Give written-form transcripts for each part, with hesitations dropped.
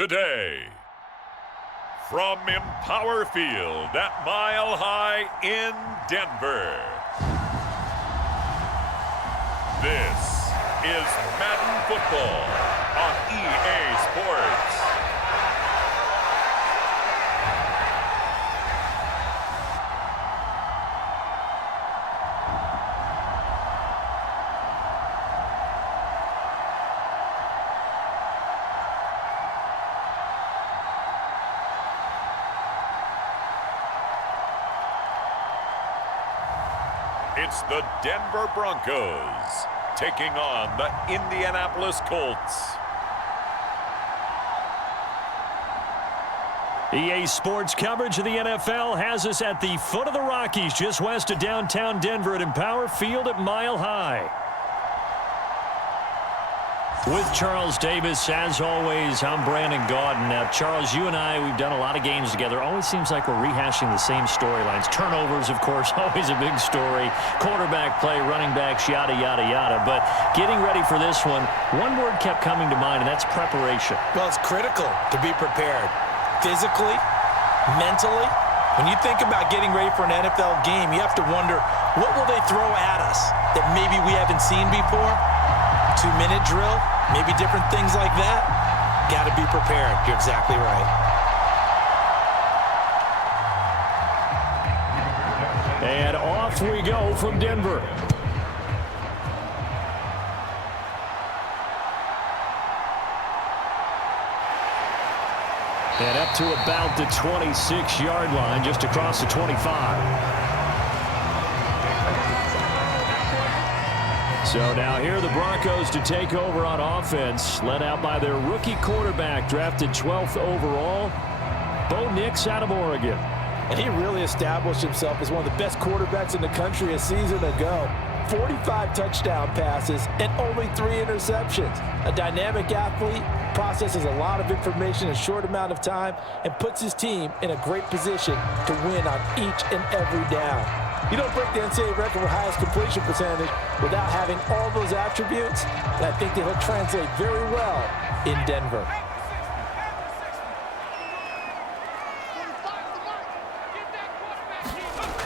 today. From Empower Field at Mile High in Denver, this is Madden Football on EA Sports. It's the Denver Broncos taking on the Indianapolis Colts. EA Sports coverage of the NFL has us at the foot of the Rockies, just west of downtown Denver at Empower Field at Mile High. With Charles Davis, as always, I'm Brandon Gaudin. Now, Charles, you and I, we've done a lot of games together. Always seems like we're rehashing the same storylines. Turnovers, of course, always a big story. Quarterback play, running backs, yada, yada, yada. But getting ready for this one word kept coming to mind, and that's preparation. Well, it's critical to be prepared. Physically, mentally. When you think about getting ready for an NFL game, you have to wonder, what will they throw at us that maybe we haven't seen before? 2-minute drill, maybe different things like that. Got to be prepared. You're exactly right. And off we go from Denver. And up to about the 26-yard line, just across the 25. So now here are the Broncos to take over on offense, led out by their rookie quarterback, drafted 12th overall, Bo Nix out of Oregon. And he really established himself as one of the best quarterbacks in the country a season ago. 45 touchdown passes and only 3 interceptions. A dynamic athlete, processes a lot of information in a short amount of time, and puts his team in a great position to win on each and every down. You don't break the NCAA record for highest completion percentage without having all those attributes, and I think that he'll translate very well in Denver.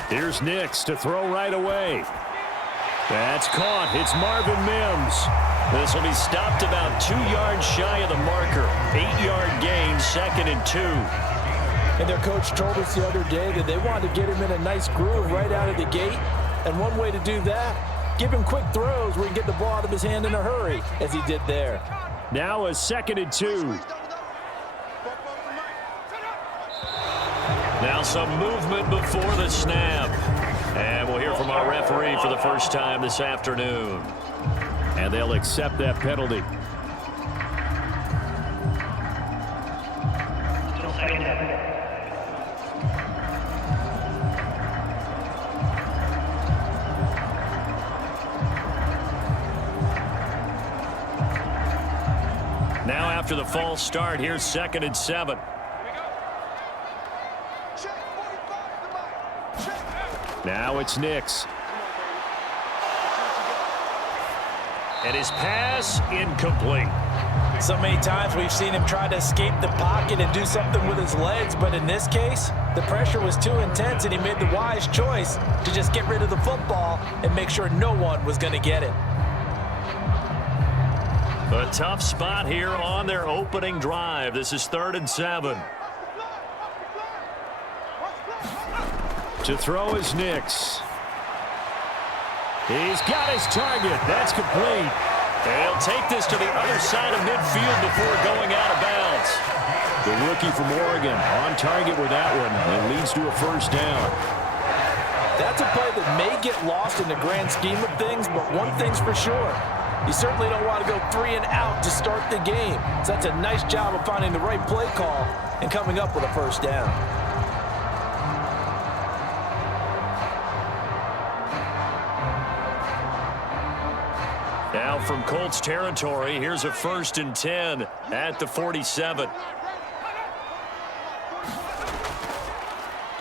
Here's Nix to throw right away. That's caught. It's Marvin Mims. This will be stopped about 2 yards shy of the marker. 8-yard gain, 2nd and 2. And their coach told us the other day that they wanted to get him in a nice groove right out of the gate. And one way to do that, give him quick throws where he can get the ball out of his hand in a hurry, as he did there. Now a 2nd and 2. Now some movement before the snap. And we'll hear from our referee for the first time this afternoon. And they'll accept that penalty. Now after the false start, here's 2nd and 7. Now it's Nix. And his pass incomplete. So many times we've seen him try to escape the pocket and do something with his legs, but in this case, the pressure was too intense and he made the wise choice to just get rid of the football and make sure no one was going to get it. A tough spot here on their opening drive. This is 3rd and 7. To throw is Nix. He's got his target. That's complete. They'll take this to the other side of midfield before going out of bounds. The rookie from Oregon on target with that one. It leads to a first down. That's a play that may get lost in the grand scheme of things, but one thing's for sure. You certainly don't want to go 3 and out to start the game. So that's a nice job of finding the right play call and coming up with a first down. Now from Colts territory, here's a 1st and 10 at the 47.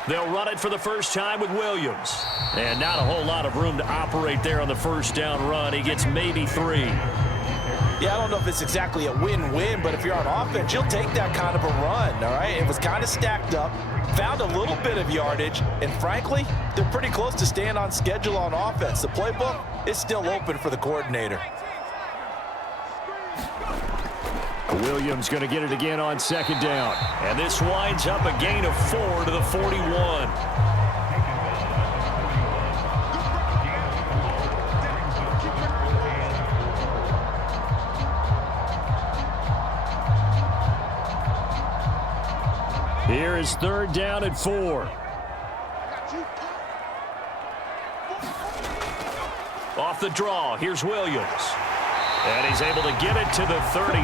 They'll run it for the first time with Williams. And not a whole lot of room to operate there on the first down run. He gets maybe 3. Yeah, I don't know if it's exactly a win-win, but if you're on offense, you'll take that kind of a run, all right? It was kind of stacked up, found a little bit of yardage, and frankly, they're pretty close to staying on schedule on offense. The playbook is still open for the coordinator. Williams going to get it again on second down. And this winds up a gain of 4 to the 41. Here is third down and 4. Off the draw, here's Williams. And he's able to get it to the 33.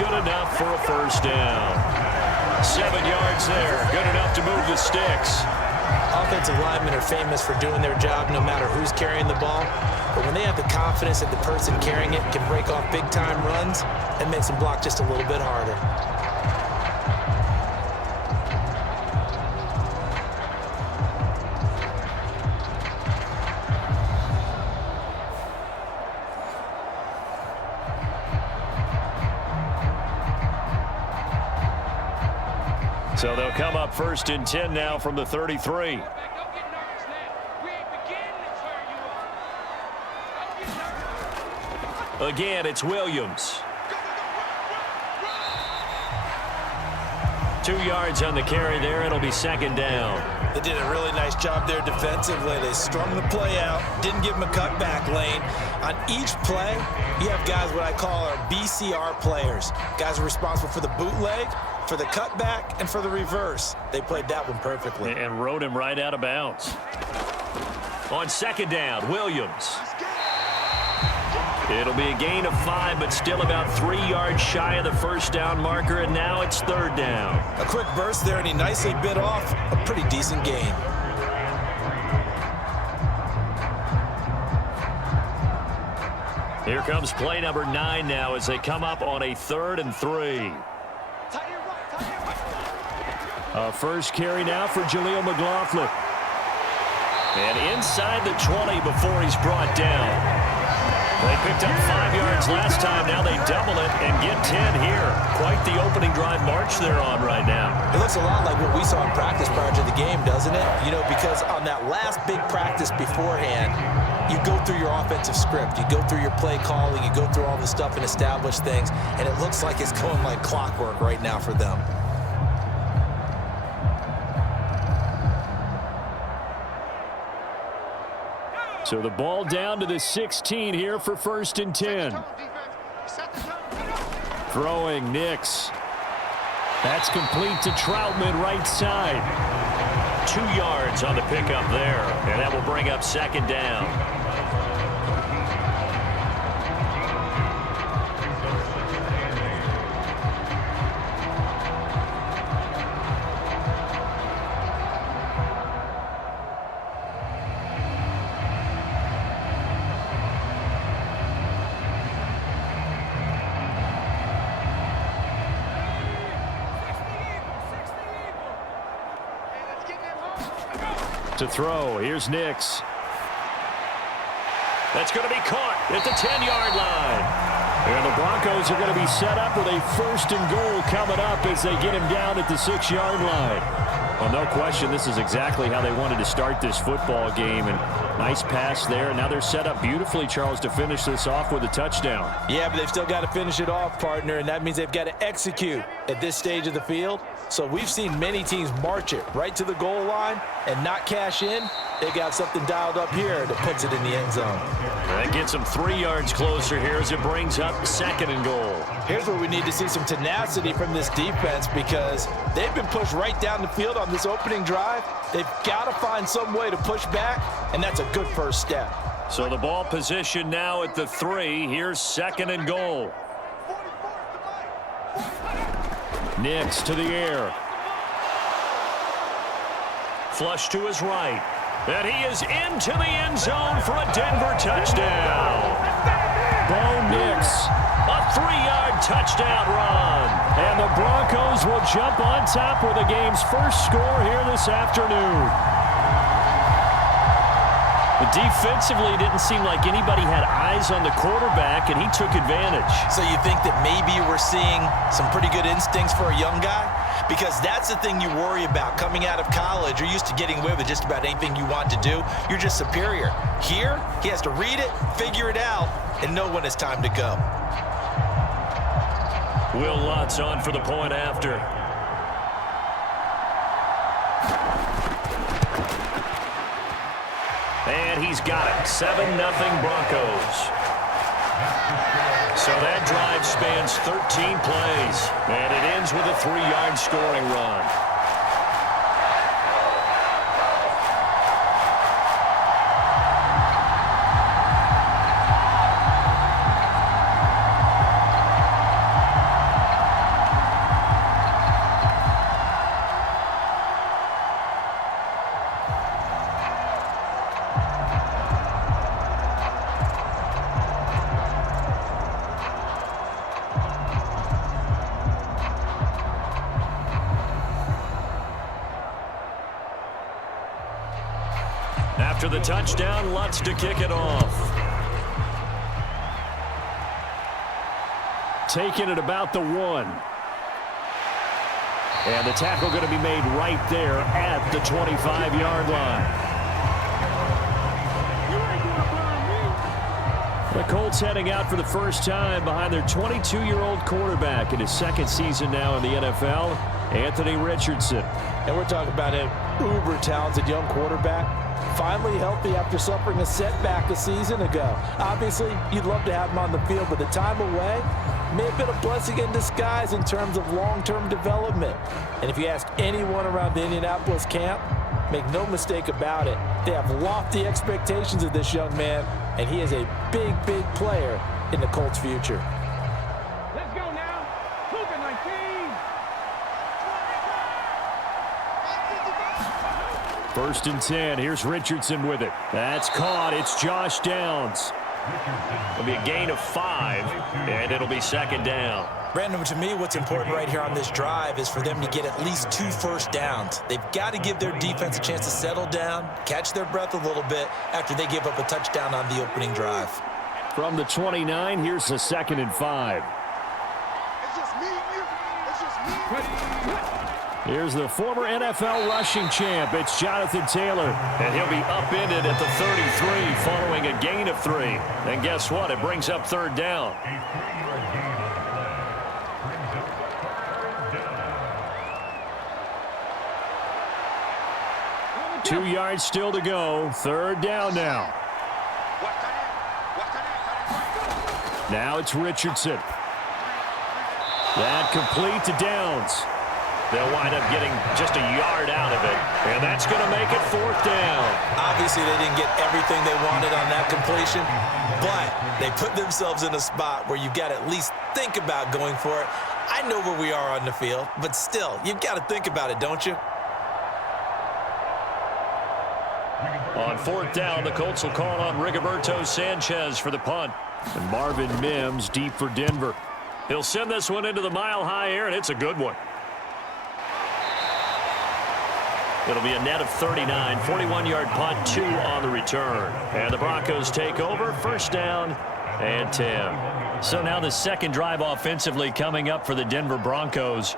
Good enough for a first down. 7 yards there. Good enough to move the sticks. Offensive linemen are famous for doing their job no matter who's carrying the ball. But when they have the confidence that the person carrying it can break off big-time runs, it makes them block just a little bit harder. So they'll come up first and 10 now from the 33. Again, it's Williams. 2 yards on the carry there. It'll be second down. They did a really nice job there defensively. They strung the play out, didn't give him a cutback lane. On each play, you have guys what I call our BCR players. Guys are responsible for the bootleg, for the cutback, and for the reverse. They played that one perfectly. And rode him right out of bounds. On second down, Williams. It'll be a gain of 5, but still about 3 yards shy of the first down marker, and now it's third down. A quick burst there, and he nicely bit off a pretty decent gain. Here comes play number 9 now as they come up on a 3rd and 3. First carry now for Jaleel McLaughlin. And inside the 20 before he's brought down. They picked up 5 yards last time. Now they double it and get 10 here. Quite the opening drive march they're on right now. It looks a lot like what we saw in practice prior to the game, doesn't it? You know, because on that last big practice beforehand, you go through your offensive script. You go through your play calling. You go through all the stuff and establish things. And it looks like it's going like clockwork right now for them. So the ball down to the 16 here for first and 10. Throwing Nix. That's complete to Troutman right side. 2 yards on the pickup there. And that will bring up second down. To throw, here's Nix. That's going to be caught at the 10-yard line. And the Broncos are going to be set up with a first and goal coming up as they get him down at the 6-yard line. Well, no question, this is exactly how they wanted to start this football game. And nice pass there. And now they're set up beautifully, Charles, to finish this off with a touchdown. Yeah, but they've still got to finish it off, partner, and that means they've got to execute at this stage of the field. So we've seen many teams march it right to the goal line and not cash in. They got something dialed up here that puts it in the end zone. That gets them 3 yards closer here as it brings up second and goal. Here's where we need to see some tenacity from this defense because they've been pushed right down the field on this opening drive. They've got to find some way to push back, and that's a good first step. So the ball position now at the 3. Here's second and goal. Nix to the air. Flush to his right. And he is into the end zone for a Denver touchdown. Bo Nix, a 3-yard touchdown run. And the Broncos will jump on top with the game's first score here this afternoon. But defensively, it didn't seem like anybody had eyes on the quarterback, and he took advantage. So you think that maybe we're seeing some pretty good instincts for a young guy? Because that's the thing you worry about coming out of college. You're used to getting away with just about anything you want to do. You're just superior. Here, he has to read it, figure it out, and know when it's time to go. Will Lutz on for the point after. And he's got it. 7-0 Broncos. So that drive spans 13 plays, and it ends with a 3-yard scoring run. After the touchdown, Lutz to kick it off. Taking it about the 1. And the tackle going to be made right there at the 25-yard line. The Colts heading out for the first time behind their 22-year-old quarterback in his second season now in the NFL, Anthony Richardson. And we're talking about an uber-talented young quarterback. Finally healthy after suffering a setback a season ago. Obviously, you'd love to have him on the field, but the time away may have been a blessing in disguise in terms of long-term development. And if you ask anyone around the Indianapolis camp, make no mistake about it, they have lofty expectations of this young man, and he is a big, big player in the Colts' future. Let's go now. Luka 19. 1st and 10. Here's Richardson with it. That's caught. It's Josh Downs. It'll be a gain of 5, and it'll be 2nd down. Brandon, to me, what's important right here on this drive is for them to get at least 2 first downs. They've got to give their defense a chance to settle down, catch their breath a little bit after they give up a touchdown on the opening drive. From the 29, here's a 2nd and 5. It's just me and you. It's just me. Here's the former NFL rushing champ. It's Jonathan Taylor, and he'll be upended at the 33 following a gain of 3. And guess what? It brings up 3rd down. 2 yards still to go. 3rd down now. Now it's Richardson. That complete to Downs. They'll wind up getting just a yard out of it, and that's going to make it 4th down. Obviously, they didn't get everything they wanted on that completion, but they put themselves in a spot where you've got to at least think about going for it. I know where we are on the field, but still, you've got to think about it, don't you? On 4th down, the Colts will call on Rigoberto Sanchez for the punt, and Marvin Mims deep for Denver. He'll send this one into the mile-high air, and it's a good one. It'll be a net of 39, 41-yard punt, 2 on the return. And the Broncos take over, 1st down and 10. So now the second drive offensively coming up for the Denver Broncos.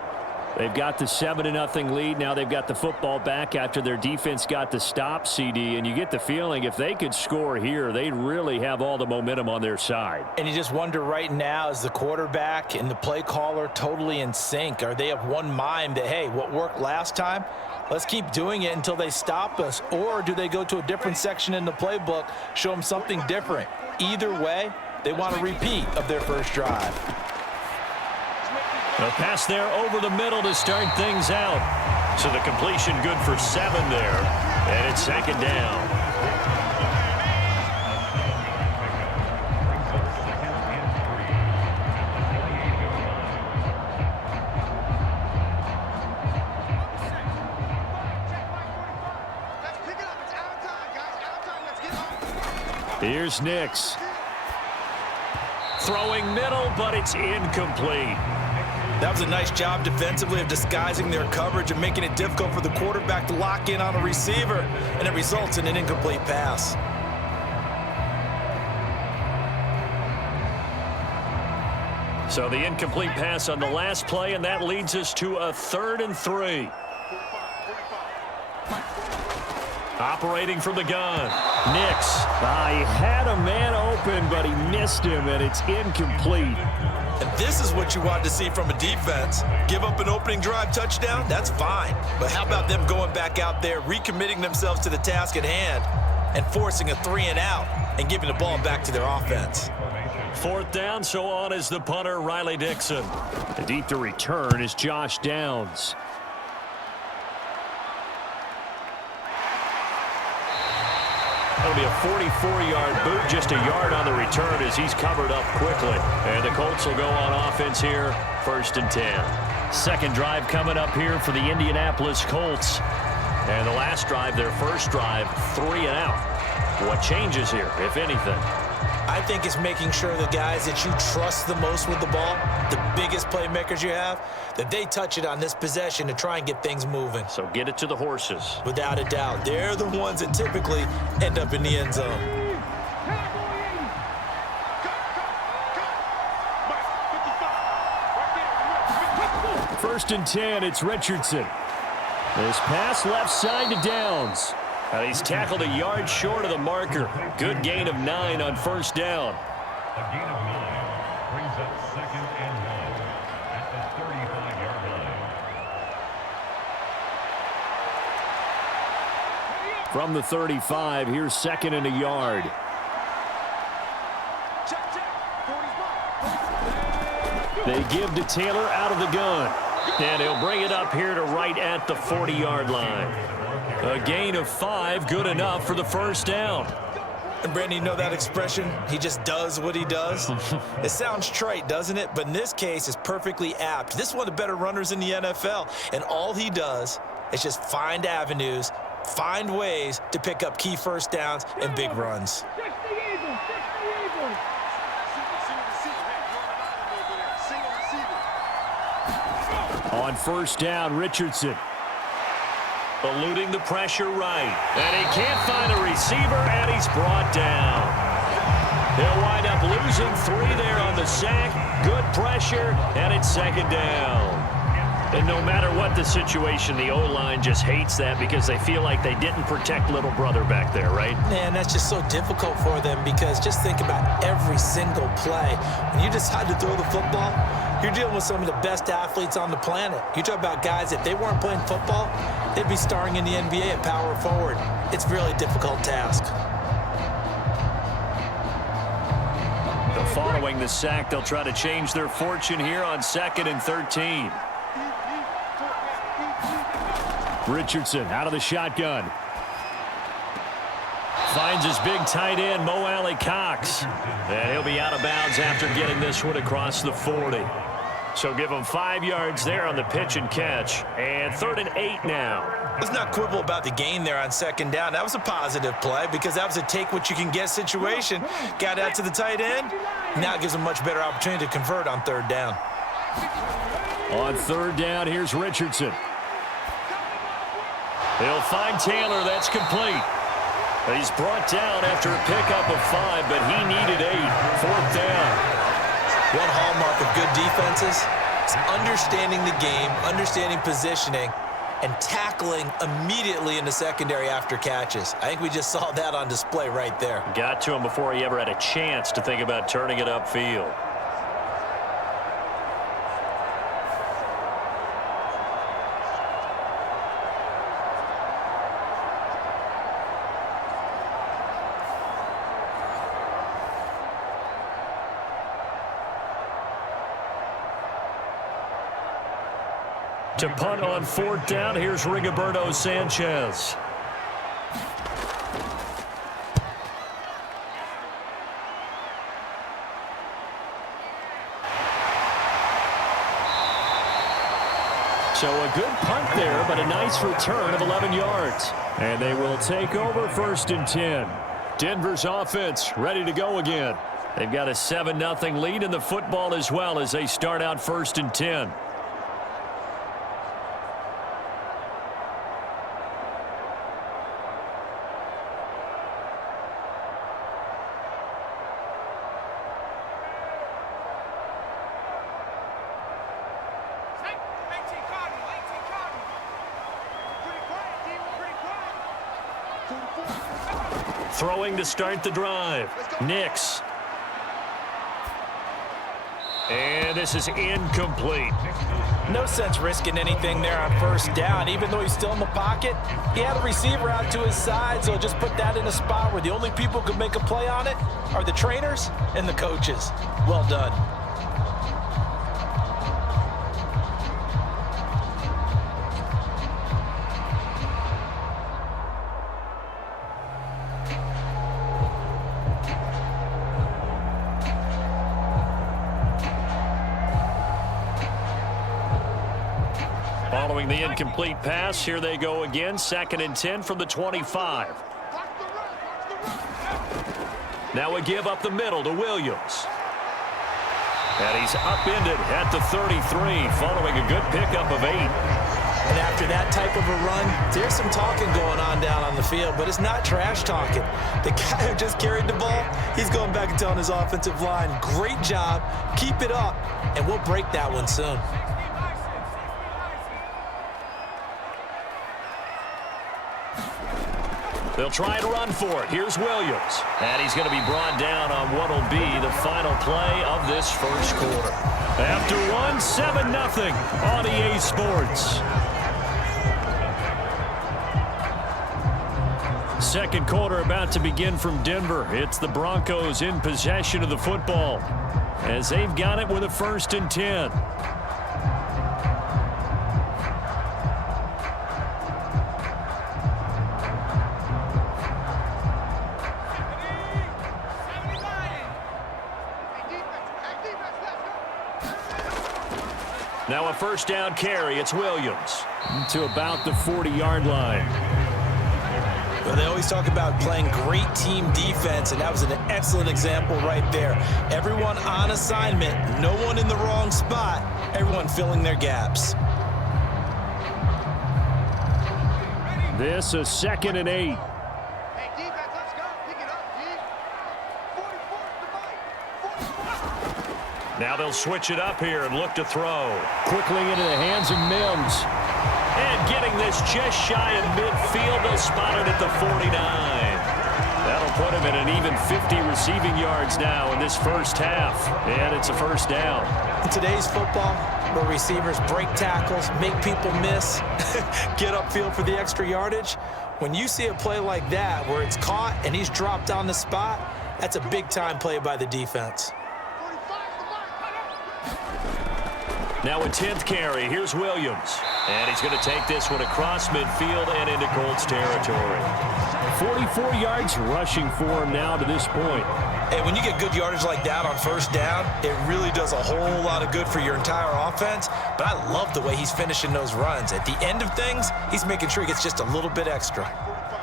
They've got the 7-0 lead. Now they've got the football back after their defense got the stop, CD. And you get the feeling if they could score here, they'd really have all the momentum on their side. And you just wonder right now, is the quarterback and the play caller totally in sync? Are they of one mind that, hey, what worked last time? Let's keep doing it until they stop us. Or do they go to a different section in the playbook, show them something different? Either way, they want a repeat of their first drive. A pass there over the middle to start things out. So the completion good for 7 there. And it's 2nd down. Here's Nix. Throwing middle, but it's incomplete. That was a nice job defensively of disguising their coverage and making it difficult for the quarterback to lock in on a receiver, and it results in an incomplete pass. So the incomplete pass on the last play, and that leads us to a 3rd and 3. Operating from the gun. Nix. He had a man open, but he missed him, and it's incomplete. And this is what you want to see from a defense. Give up an opening drive touchdown, that's fine. But how about them going back out there, recommitting themselves to the task at hand, and forcing a 3-and-out and giving the ball back to their offense? 4th down, so on is the punter, Riley Dixon. And deep to return is Josh Downs. That'll be a 44-yard boot, just a yard on the return as he's covered up quickly. And the Colts will go on offense here, 1st and 10. Second drive coming up here for the Indianapolis Colts. And the last drive, their first drive, 3-and-out. What changes here, if anything? I think it's making sure the guys that you trust the most with the ball, the biggest playmakers you have, that they touch it on this possession to try and get things moving. So get it to the horses. Without a doubt. They're the ones that typically end up in the end zone. First and 10, it's Richardson. This pass left side to Downs. And he's tackled a yard short of the marker. Good gain of 9 on 1st down. A gain of 9 brings up 2nd and 1 at the 35-yard line. From the 35, here's 2nd and a yard. They give to Taylor out of the gun. And he'll bring it up here to right at the 40-yard line. A gain of 5, good enough for the 1st down. And Brandon, you know that expression? He just does what he does. It sounds trite, doesn't it? But in this case, it's perfectly apt. This is one of the better runners in the NFL. And all he does is just find avenues, find ways to pick up key 1st downs and big runs. On 1st down, Richardson. Eluding the pressure right. And he can't find a receiver, and he's brought down. They'll wind up losing 3 there on the sack. Good pressure, and it's 2nd down. And no matter what the situation, the O-line just hates that because they feel like they didn't protect little brother back there, right? Man, that's just so difficult for them because just think about every single play. When you decide to throw the football, you're dealing with some of the best athletes on the planet. You talk about guys, if they weren't playing football, they'd be starring in the NBA at power forward. It's a really difficult task. Following the sack, they'll try to change their fortune here on 2nd and 13. Richardson out of the shotgun. Finds his big tight end, Mo Alley-Cox. And he'll be out of bounds after getting this one across the 40. So give him 5 yards there on the pitch and catch. And 3rd and 8 now. Let's not quibble about the gain there on 2nd down. That was a positive play because that was a take-what-you-can-get situation. Got out to the tight end. Now it gives him a much better opportunity to convert on 3rd down. On 3rd down, here's Richardson. He'll find Taylor. That's complete. He's brought down after a pickup of 5, but he needed 8. 4th down. One hallmark of good defenses is understanding the game, understanding positioning, and tackling immediately in the secondary after catches. I think we just saw that on display right there. Got to him before he ever had a chance to think about turning it upfield. To punt on 4th down, here's Rigoberto Sanchez. So a good punt there, but a nice return of 11 yards. And they will take over 1st and 10. Denver's offense ready to go again. They've got a 7-0 lead in the football as well as they start out 1st and 10. Throwing to start the drive. Nix. And this is incomplete. No sense risking anything there on first down. Even though he's still in the pocket, he had a receiver out to his side, so just put that in a spot where the only people who can make a play on it are the trainers and the coaches. Well done. Following the incomplete pass, here they go again. 2nd and 10 from the 25. Now a give up the middle to Williams. And he's upended at the 33, following a good pickup of 8. And after that type of a run, there's some talking going on down on the field, but it's not trash talking. The guy who just carried the ball, he's going back and telling his offensive line, great job, keep it up, and we'll break that one soon. They'll try and run for it. Here's Williams. And he's going to be brought down on what will be the final play of this first quarter. After one, 7-0 on EA Sports. Second quarter about to begin from Denver. It's the Broncos in possession of the football as they've got it with a 1st and 10. Now a 1st down carry. It's Williams to about the 40-yard line. Well, they always talk about playing great team defense, and that was an excellent example right there. Everyone on assignment, no one in the wrong spot, everyone filling their gaps. This is 2nd and 8. Hey, defense, let's go. Pick it up, D. 44 to Mike. Now they'll switch it up here and look to throw. Quickly into the hands of Mims. And getting this just shy of midfield, they'll spot it at the 49. That'll put him at an even 50 receiving yards now in this first half. And it's a 1st down. In today's football, where receivers break tackles, make people miss, get upfield for the extra yardage, when you see a play like that where it's caught and he's dropped on the spot, that's a big-time play by the defense. Now a 10th carry. Here's Williams. And he's going to take this one across midfield and into Colts territory. 44 yards rushing for him now to this point. Hey, when you get good yardage like that on 1st down, it really does a whole lot of good for your entire offense. But I love the way he's finishing those runs. At the end of things, he's making sure he gets just a little bit extra.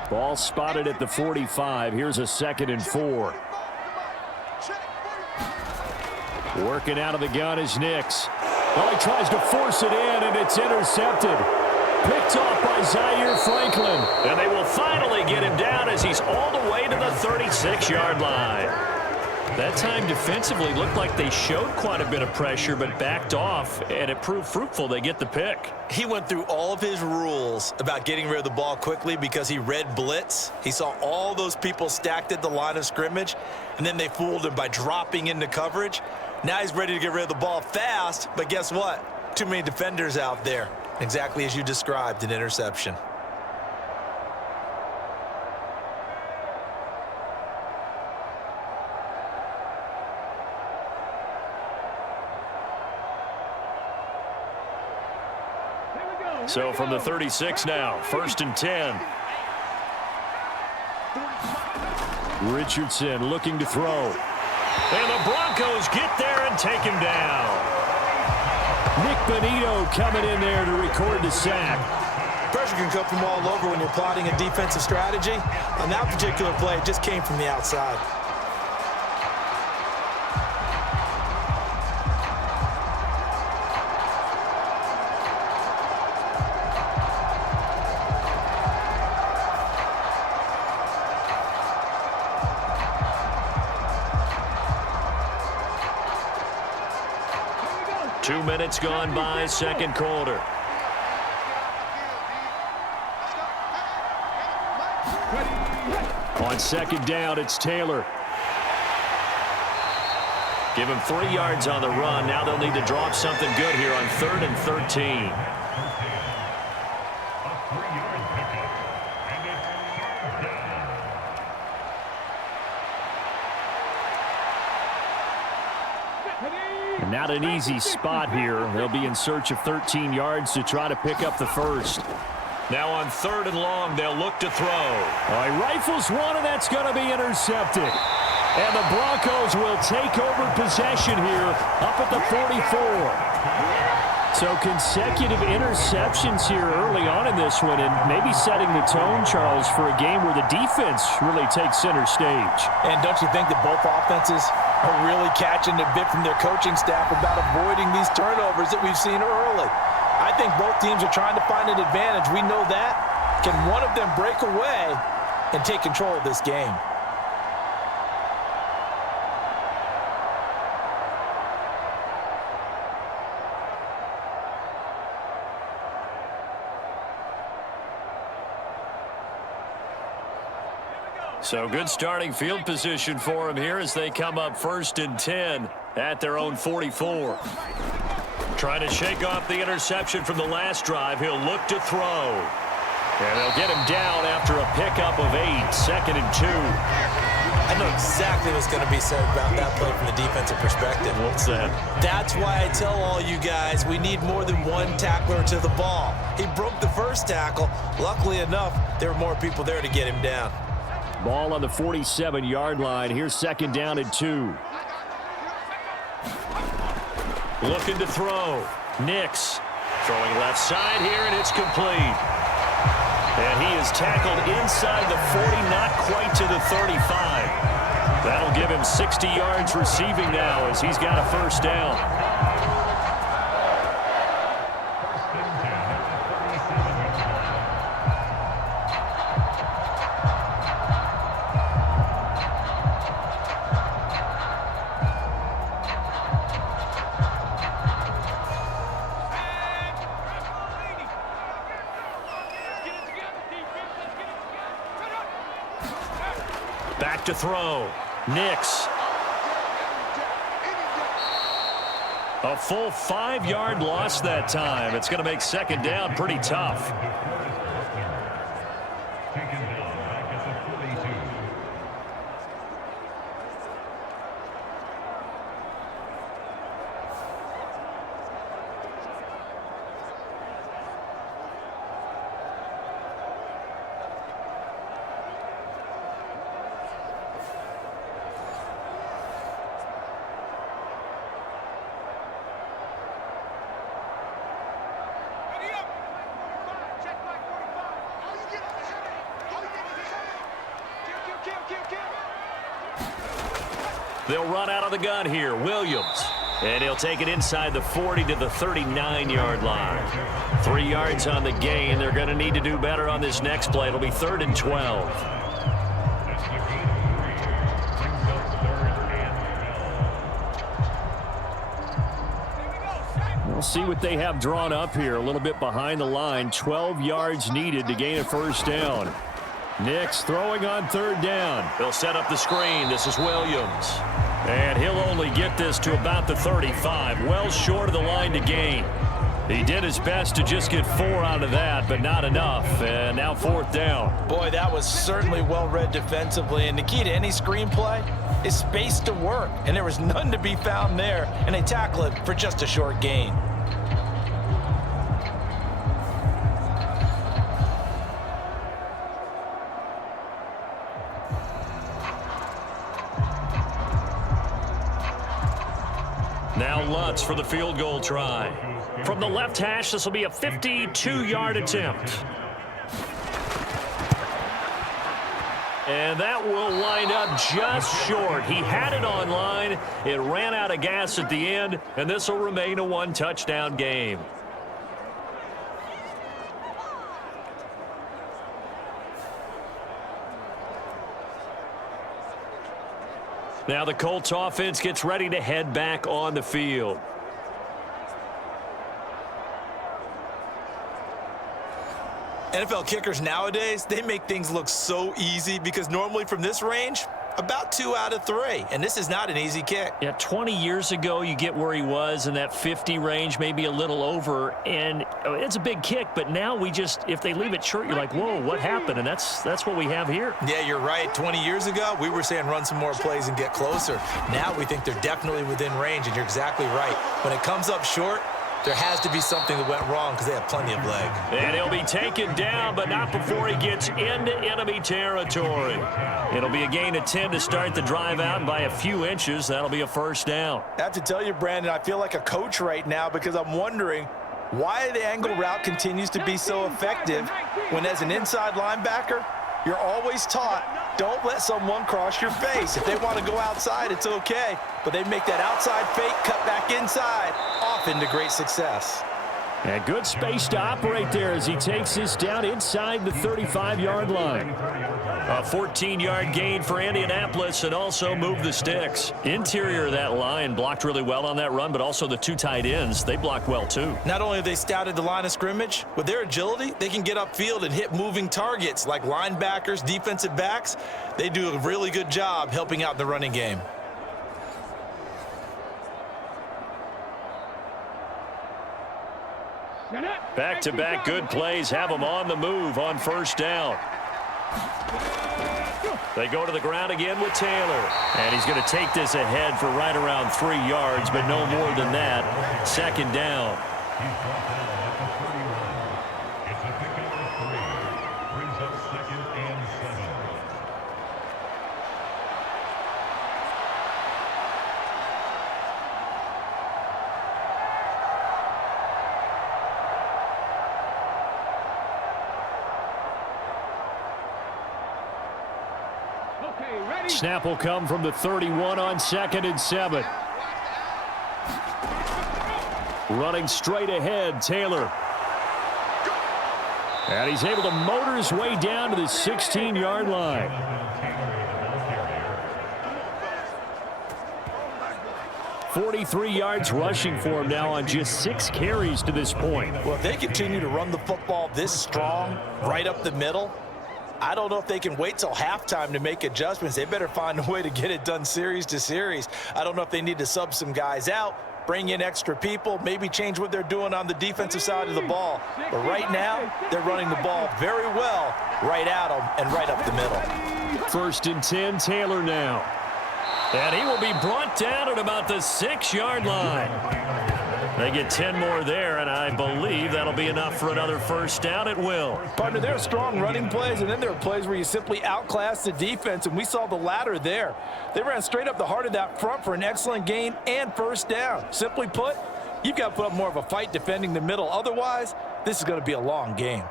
Ball spotted at the 45. Here's a 2nd and 4. Working out of the gun is Nix. Well, he tries to force it in, and it's intercepted. Picked off by Zaire Franklin. And they will finally get him down as he's all the way to the 36-yard line. That time defensively looked like they showed quite a bit of pressure, but backed off, and it proved fruitful. They get the pick. He went through all of his rules about getting rid of the ball quickly because he read blitz. He saw all those people stacked at the line of scrimmage, and then they fooled him by dropping into coverage. Now he's ready to get rid of the ball fast, but guess what? Too many defenders out there. Exactly as you described, an interception. So from the 36 now, 1st and 10. Richardson looking to throw. And the Broncos get there and take him down. Nick Bonito coming in there to record the sack. Pressure can come from all over when you're plotting a defensive strategy. On that particular play, it just came from the outside. Two minutes gone by, second quarter. On second down, it's Taylor. Give him 3 yards on the run. Now they'll need to draw up something good here on 3rd and 13. And not an easy spot here. They'll be in search of 13 yards to try to pick up the first. Now on 3rd and long, they'll look to throw. All right, rifles one, and that's going to be intercepted. And the Broncos will take over possession here up at the 44. So consecutive interceptions here early on in this one, and maybe setting the tone, Charles, for a game where the defense really takes center stage. And don't you think that both offenses are really catching a bit from their coaching staff about avoiding these turnovers that we've seen early? I think both teams are trying to find an advantage. We know that. Can one of them break away and take control of this game? So good starting field position for them here as they come up 1st and 10 at their own 44. Trying to shake off the interception from the last drive. He'll look to throw. And they'll get him down after a pickup of 8, 2nd and 2. I know exactly what's going to be said about that play from the defensive perspective. What's that? That's why I tell all you guys we need more than one tackler to the ball. He broke the first tackle. Luckily enough, there were more people there to get him down. Ball on the 47-yard line. Here's 2nd down and 2. Looking to throw. Nix throwing left side here, and it's complete. And he is tackled inside the 40, not quite to the 35. That'll give him 60 yards receiving now as he's got a 1st down. Back to throw. Nix. A full 5-yard loss that time. It's going to make 2nd down pretty tough. They'll run out of the gun here. Williams. And he'll take it inside the 40 to the 39-yard line. 3 yards on the gain. They're going to need to do better on this next play. It'll be 3rd and 12. We'll see what they have drawn up here. A little bit behind the line. 12 yards needed to gain a 1st down. Nix throwing on 3rd down. They'll set up the screen. This is Williams. And he'll only get this to about the 35. Well short of the line to gain. He did his best to just get 4 out of that, but not enough. And now 4th down. Boy, that was certainly well read defensively. And the key to any screenplay is space to work. And there was none to be found there. And they tackle it for just a short gain. Now Lutz for the field goal try. From the left hash, this will be a 52-yard attempt. And that will wind up just short. He had it on line. It ran out of gas at the end, and this will remain a 1-touchdown game. Now the Colts offense gets ready to head back on the field. NFL kickers nowadays, they make things look so easy because normally from this range, about 2 out of 3. And this is not an easy kick. Yeah, 20 years ago, you get where he was in that 50 range, maybe a little over. And it's a big kick, but now we just, if they leave it short, you're like, whoa, what happened? And that's what we have here. Yeah, you're right. 20 years ago, we were saying run some more plays and get closer. Now we think they're definitely within range, and you're exactly right. When it comes up short, there has to be something that went wrong because they have plenty of leg. And he'll be taken down, but not before he gets into enemy territory. It'll be a gain of 10 to start the drive out, and by a few inches, that'll be a first down. I have to tell you, Brandon, I feel like a coach right now because I'm wondering why the angle route continues to be so effective when, as an inside linebacker, you're always taught, don't let someone cross your face. If they want to go outside, it's okay. But they make that outside fake, cut back inside, off into great success. And good space to operate there as he takes this down inside the 35-yard line. A 14-yard gain for Indianapolis and also move the sticks. Interior of that line blocked really well on that run, but also the 2 tight ends, they blocked well too. Not only have they scouted the line of scrimmage, with their agility, they can get upfield and hit moving targets like linebackers, defensive backs. They do a really good job helping out the running game. Back-to-back good plays have them on the move on first down. They go to the ground again with Taylor. And he's going to take this ahead for right around 3 yards, but no more than that. Second down. He's brought down at the 31. It's a pickup of 3. Brings up 2nd and 7. Snap will come from the 31 on 2nd and 7. Running straight ahead, Taylor. And he's able to motor his way down to the 16-yard line. 43 yards rushing for him now on just 6 carries to this point. Well, if they continue to run the football this strong, right up the middle, I don't know if they can wait till halftime to make adjustments. They better find a way to get it done series to series. I don't know if they need to sub some guys out, bring in extra people, maybe change what they're doing on the defensive side of the ball. But right now, they're running the ball very well right at them and right up the middle. 1st and 10, Taylor now. And he will be brought down at about the 6-yard line. They get 10 more there, and I believe that'll be enough for another first down. It will. Partner, there are strong running plays, and then there are plays where you simply outclass the defense, and we saw the latter there. They ran straight up the heart of that front for an excellent gain and first down. Simply put, you've got to put up more of a fight defending the middle. Otherwise, this is going to be a long game.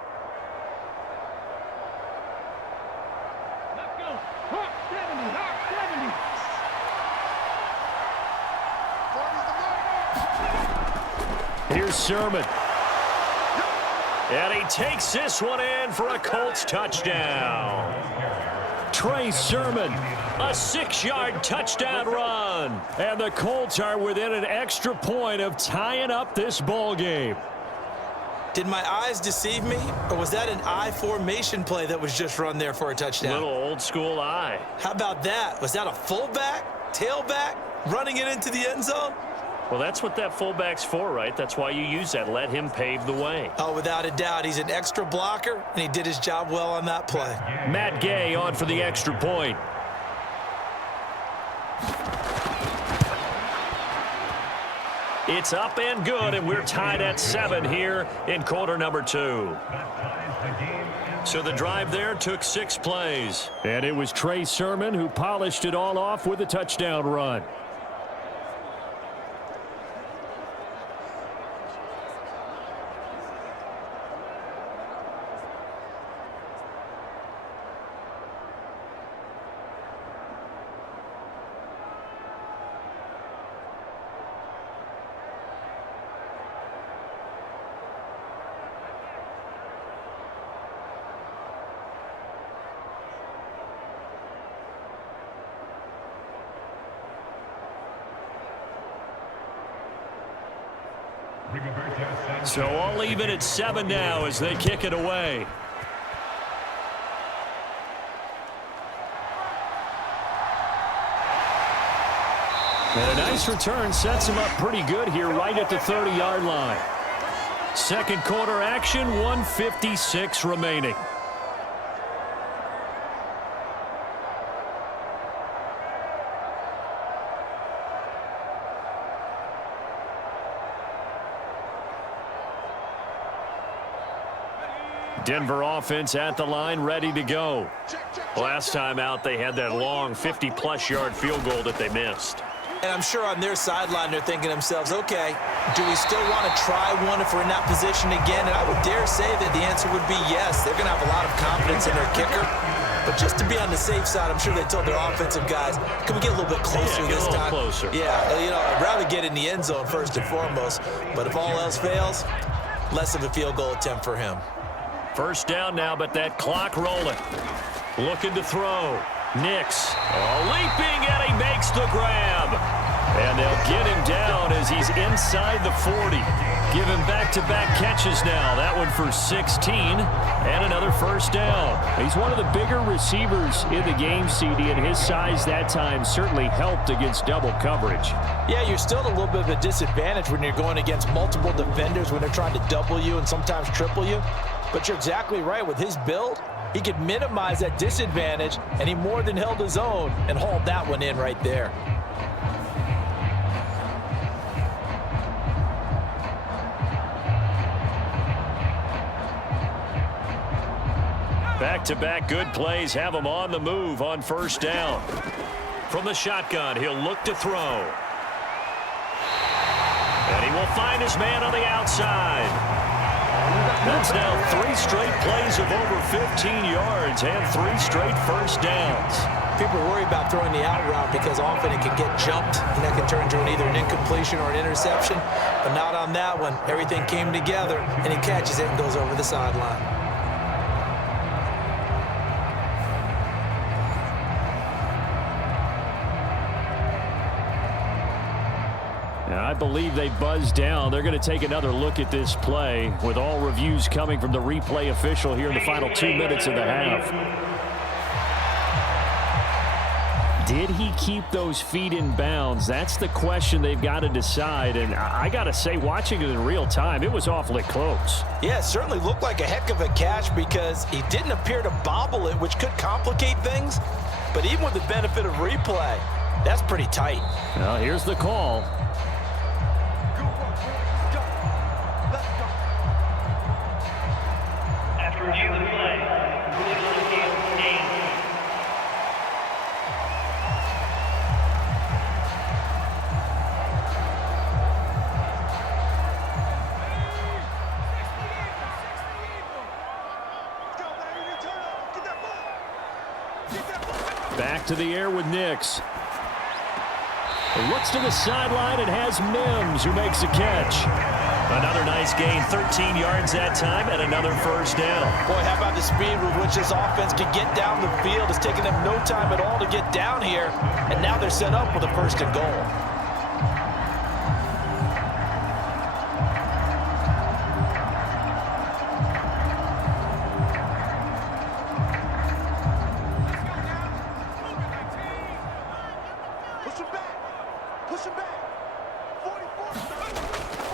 Here's Sermon. And he takes this one in for a Colts touchdown. Trey Sermon, a 6-yard touchdown run. And the Colts are within an extra point of tying up this ball game. Did my eyes deceive me, or was that an I formation play that was just run there for a touchdown? Little old school eye. How about that? Was that a fullback, tailback, running it into the end zone? Well, that's what that fullback's for, right? That's why you use that. Let him pave the way. Oh, without a doubt. He's an extra blocker, and he did his job well on that play. Matt Gay on for the extra point. It's up and good, and we're tied at 7 here in quarter number 2. So the drive there took 6 plays. And it was Trey Sermon who polished it all off with a touchdown run. So all even at 7 now as they kick it away. nice return sets him up pretty good here right at the 30-yard line. Second quarter action, 1:56 remaining. Denver offense at the line, ready to go. Last time out, they had that long 50-plus yard field goal that they missed. And I'm sure on their sideline they're thinking to themselves, okay, do we still want to try one if we're in that position again? And I would dare say that the answer would be yes. They're going to have a lot of confidence in their kicker. But just to be on the safe side, I'm sure they told their offensive guys, can we get a little bit closer this time? Closer. Yeah, you know, I'd rather get in the end zone first and foremost. But if all else fails, less of a field goal attempt for him. First down now, but that clock rolling. Looking to throw. Nix leaping, and he makes the grab. And they'll get him down as he's inside the 40. Give him back-to-back catches now. That one for 16 and another first down. He's one of the bigger receivers in the game, CD, and his size that time certainly helped against double coverage. Yeah, you're still at a little bit of a disadvantage when you're going against multiple defenders when they're trying to double you and sometimes triple you. But you're exactly right. With his build, he could minimize that disadvantage, and he more than held his own and hauled that one in right there. Back-to-back good plays have him on the move on first down. From the shotgun, he'll look to throw. And he will find his man on the outside. That's now 3 straight plays of over 15 yards and 3 straight first downs. People worry about throwing the out route because often it can get jumped, and that can turn into either an incompletion or an interception. But not on that one. Everything came together, and he catches it and goes over the sideline. I believe they buzzed down. They're going to take another look at this play with all reviews coming from the replay official here in the final 2 minutes of the half. Did he keep those feet in bounds? That's the question they've got to decide. And I got to say, watching it in real time, it was awfully close. Yeah, it certainly looked like a heck of a catch because he didn't appear to bobble it, which could complicate things. But even with the benefit of replay, that's pretty tight. Well, here's the call. Back to the air with Nix. Looks to the sideline and has Mims who makes a catch. Another nice gain, 13 yards that time, and another first down. Boy, how about the speed with which this offense can get down the field? It's taken them no time at all to get down here, and now they're set up with a first and goal.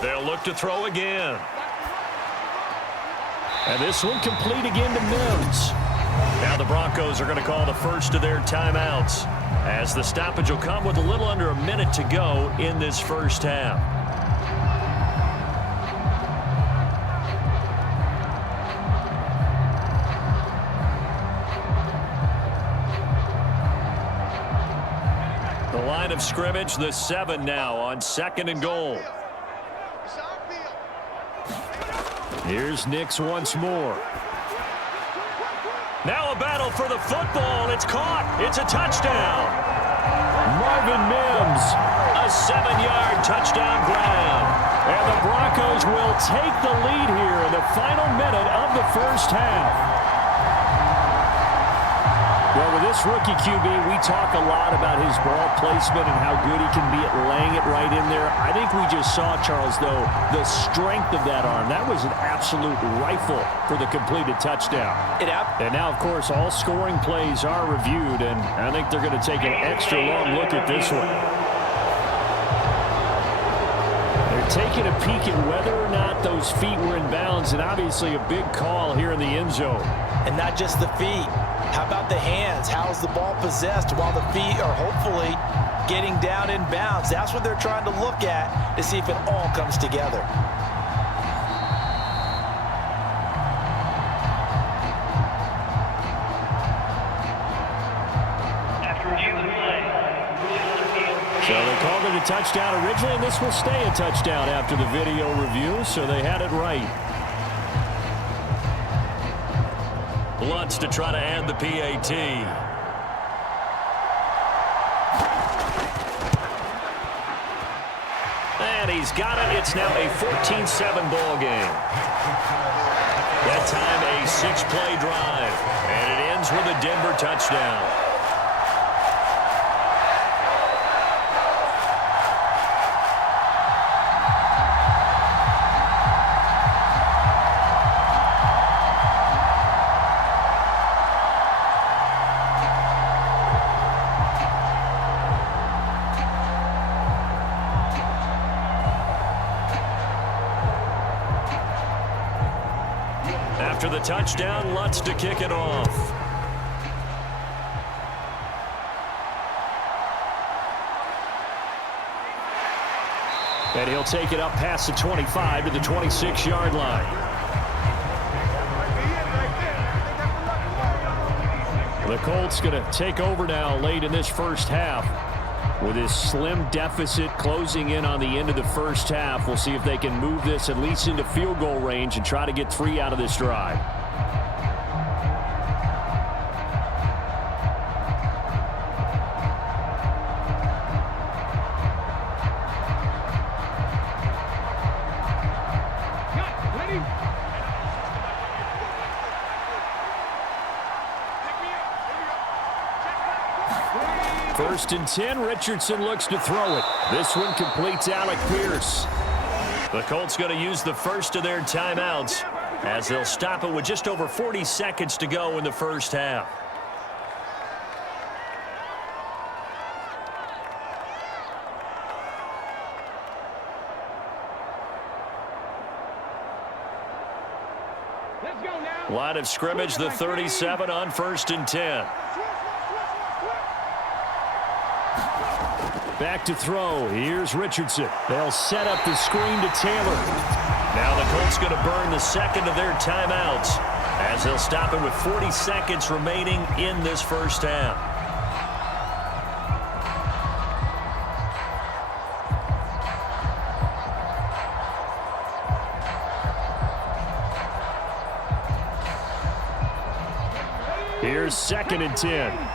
They'll look to throw again. And this one complete again to Mims. Now the Broncos are going to call the first of their timeouts, as the stoppage will come with a little under a minute to go in this first half. The line of scrimmage, the 7 now on 2nd and goal. Here's Nix once more. Now a battle for the football. It's caught. It's a touchdown. Marvin Mims. A 7-yard touchdown grab. And the Broncos will take the lead here in the final minute of the first half. Well, with this rookie QB, we talk a lot about his ball placement and how good he can be at laying it right in there. I think we just saw, Charles, though, the strength of that arm. That was an absolute rifle for the completed touchdown. And now, of course, all scoring plays are reviewed, and I think they're going to take an extra long look at this one. Taking a peek at whether or not those feet were in bounds, and obviously a big call here in the end zone. And not just the feet. How about the hands? How's the ball possessed while the feet are hopefully getting down in bounds? That's what they're trying to look at to see if it all comes together. So they called it a touchdown originally, and this will stay a touchdown after the video review, so they had it right. Lutz to try to add the PAT. And he's got it. It's now a 14-7 ball game. That time a 6-play drive, and it ends with a Denver touchdown. After the touchdown, Lutz to kick it off. And he'll take it up past the 25 to the 26-yard line. The Colts going to take over now late in this first half. With his slim deficit closing in on the end of the first half, we'll see if they can move this at least into field goal range and try to get 3 out of this drive. First and 10, Richardson looks to throw it. This one completes Alec Pierce. The Colts going to use the first of their timeouts as they'll stop it with just over 40 seconds to go in the first half. Let's go now. Line of scrimmage, the 37 on first and 10. Back to throw. Here's Richardson. They'll set up the screen to Taylor. Now the Colts going to burn the second of their timeouts as they'll stop it with 40 seconds remaining in this first half. Here's second and 10.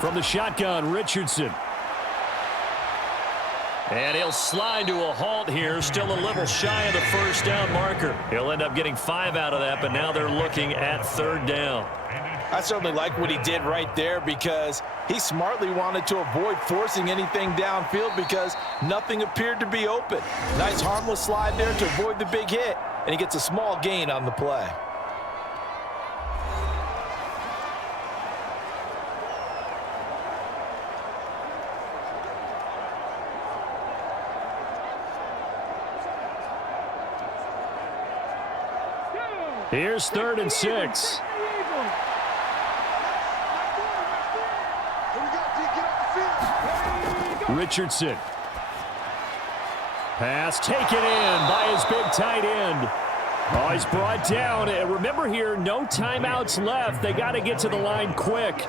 From the shotgun, Richardson. And he'll slide to a halt here, still a little shy of the first down marker. He'll end up getting 5 out of that, but now they're looking at third down. I certainly like what he did right there because he smartly wanted to avoid forcing anything downfield because nothing appeared to be open. Nice harmless slide there to avoid the big hit, and he gets a small gain on the play. Here's third and 6. Richardson. Pass taken in by his big tight end. Oh, he's brought down. And remember here, no timeouts left. They got to get to the line quick.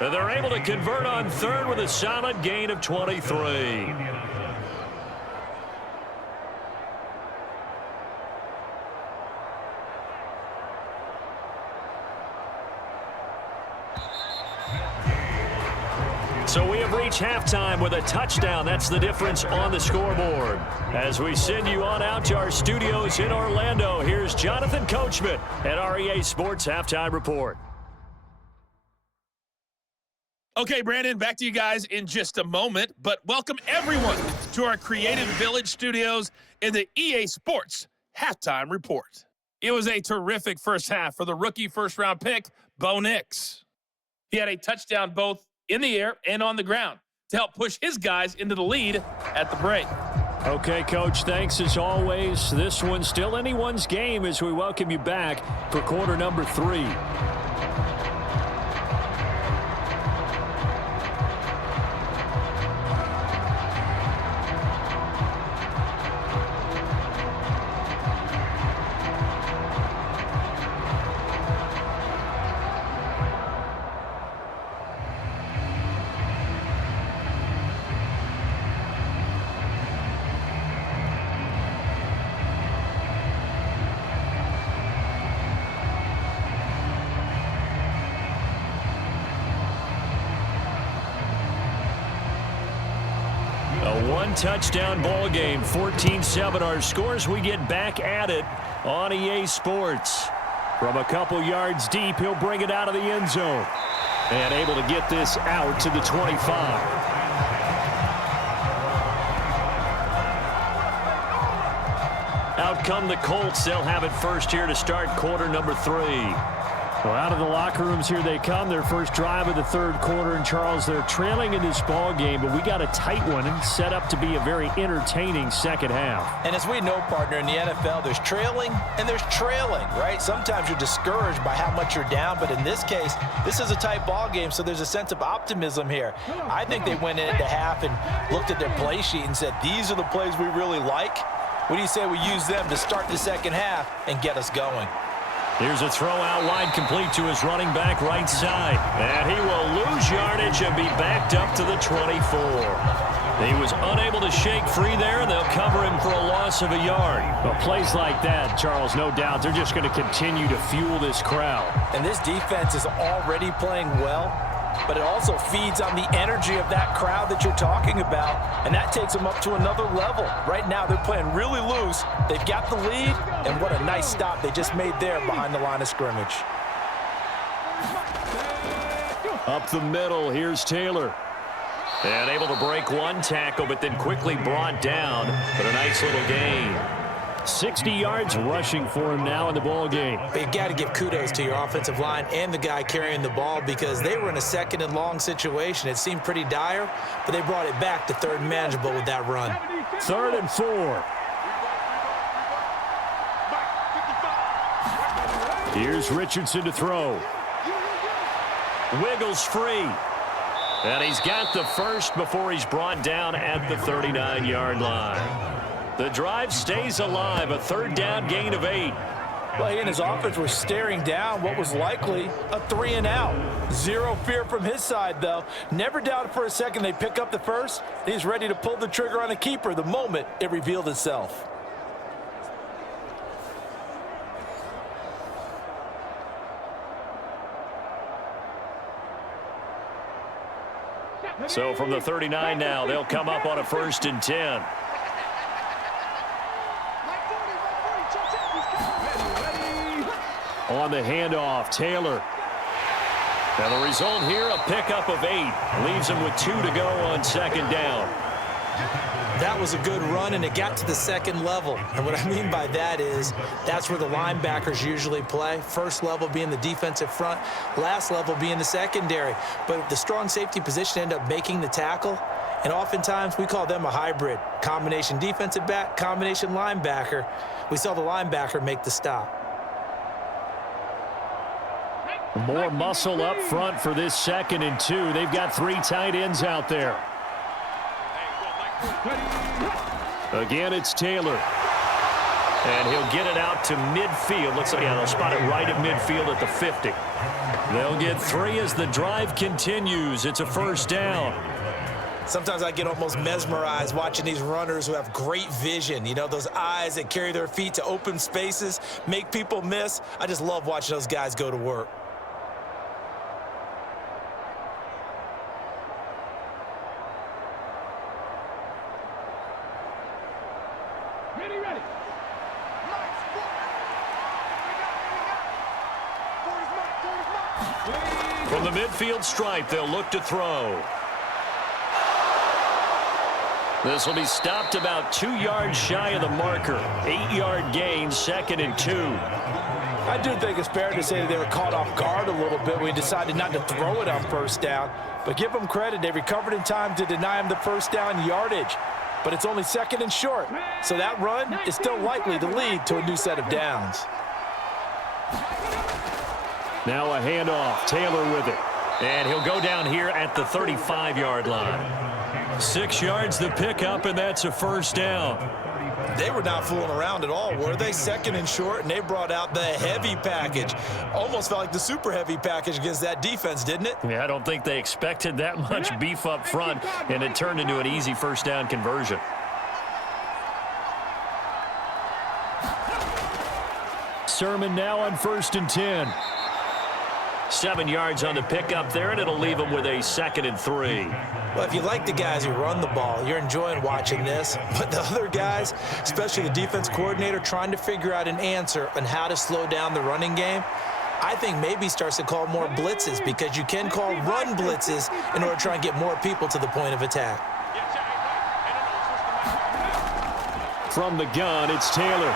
And they're able to convert on third with a solid gain of 23. So we have reached halftime with a touchdown. That's the difference on the scoreboard. As we send you on out to our studios in Orlando, here's Jonathan Coachman at REA Sports Halftime Report. Okay, Brandon, back to you guys in just a moment, but welcome everyone to our Creative Village studios in the EA Sports Halftime Report. It was a terrific first half for the rookie first-round pick, Bo Nix. He had a touchdown both in the air and on the ground to help push his guys into the lead at the break. Okay, Coach, thanks as always. This one's still anyone's game as we welcome you back for quarter number 3. A one-touchdown ball game, 14-7 our scores. We get back at it on EA Sports. From a couple yards deep, he'll bring it out of the end zone. And able to get this out to the 25. Out come the Colts. They'll have it first here to start quarter number 3. Well, out of the locker rooms here they come. Their first drive of the third quarter. And, Charles, they're trailing in this ball game, but we got a tight one and set up to be a very entertaining second half. And as we know, partner, in the NFL, there's trailing and there's trailing, right? Sometimes you're discouraged by how much you're down, but in this case, this is a tight ball game, so there's a sense of optimism here. I think they went into half and looked at their play sheet and said, these are the plays we really like. What do you say we use them to start the second half and get us going? Here's a throw out wide, complete to his running back right side. And he will lose yardage and be backed up to the 24. He was unable to shake free there, and they'll cover him for a loss of a yard. Well, plays like that, Charles, no doubt, they're just going to continue to fuel this crowd. And this defense is already playing well, but it also feeds on the energy of that crowd that you're talking about, and that takes them up to another level. Right now, they're playing really loose. They've got the lead, and what a nice stop they just made there behind the line of scrimmage. Up the middle, here's Taylor. And able to break one tackle, but then quickly brought down. But a nice little gain. 60 yards rushing for him now in the ball game. But you got to give kudos to your offensive line and the guy carrying the ball, because they were in a second and long situation. It seemed pretty dire, but they brought it back to third and manageable with that run. 3rd and 4. Here's Richardson to throw. Wiggles free. And he's got the first before he's brought down at the 39-yard line. The drive stays alive, a third down gain of 8. Well, he and his offense were staring down what was likely a 3 and out. Zero fear from his side, though. Never doubted for a second they pick up the first. He's ready to pull the trigger on a keeper the moment it revealed itself. So from the 39 now, they'll come up on a 1st and 10. On the handoff, Taylor. And the result here, a pickup of 8. Leaves him with 2 to go on 2nd down. That was a good run, and it got to the second level. And what I mean by that is that's where the linebackers usually play. First level being the defensive front, last level being the secondary. But the strong safety position ended up making the tackle, and oftentimes we call them a hybrid. Combination defensive back, combination linebacker. We saw the linebacker make the stop. More muscle up front for this 2nd and 2. They've got 3 tight ends out there. Again, it's Taylor. And he'll get it out to midfield. Looks like, yeah, they'll spot it right at midfield at the 50. They'll get 3 as the drive continues. It's a 1st down. Sometimes I get almost mesmerized watching these runners who have great vision. You know, those eyes that carry their feet to open spaces, make people miss. I just love watching those guys go to work. From the midfield stripe, they'll look to throw. This will be stopped about 2 yards shy of the marker. 8-yard gain, 2nd and 2. I do think it's fair to say that they were caught off guard a little bit when we decided not to throw it on first down. But give them credit, they recovered in time to deny him the first down yardage. But it's only second and short, so that run is still likely to lead to a new set of downs. Now a handoff, Taylor with it. And he'll go down here at the 35-yard line. 6 yards the pickup, and that's a first down. They were not fooling around at all, were they? Second and short, and they brought out the heavy package. Almost felt like the super heavy package against that defense, didn't it? Yeah, I don't think they expected that much beef up front, and it turned into an easy first down conversion. Sermon now on 1st and 10. 7 yards on the pickup there, and it'll leave them with a 2nd and 3. Well, if you like the guys who run the ball, you're enjoying watching this. But the other guys, especially the defense coordinator, trying to figure out an answer on how to slow down the running game, I think maybe starts to call more blitzes, because you can call run blitzes in order to try and get more people to the point of attack. From the gun, it's Taylor.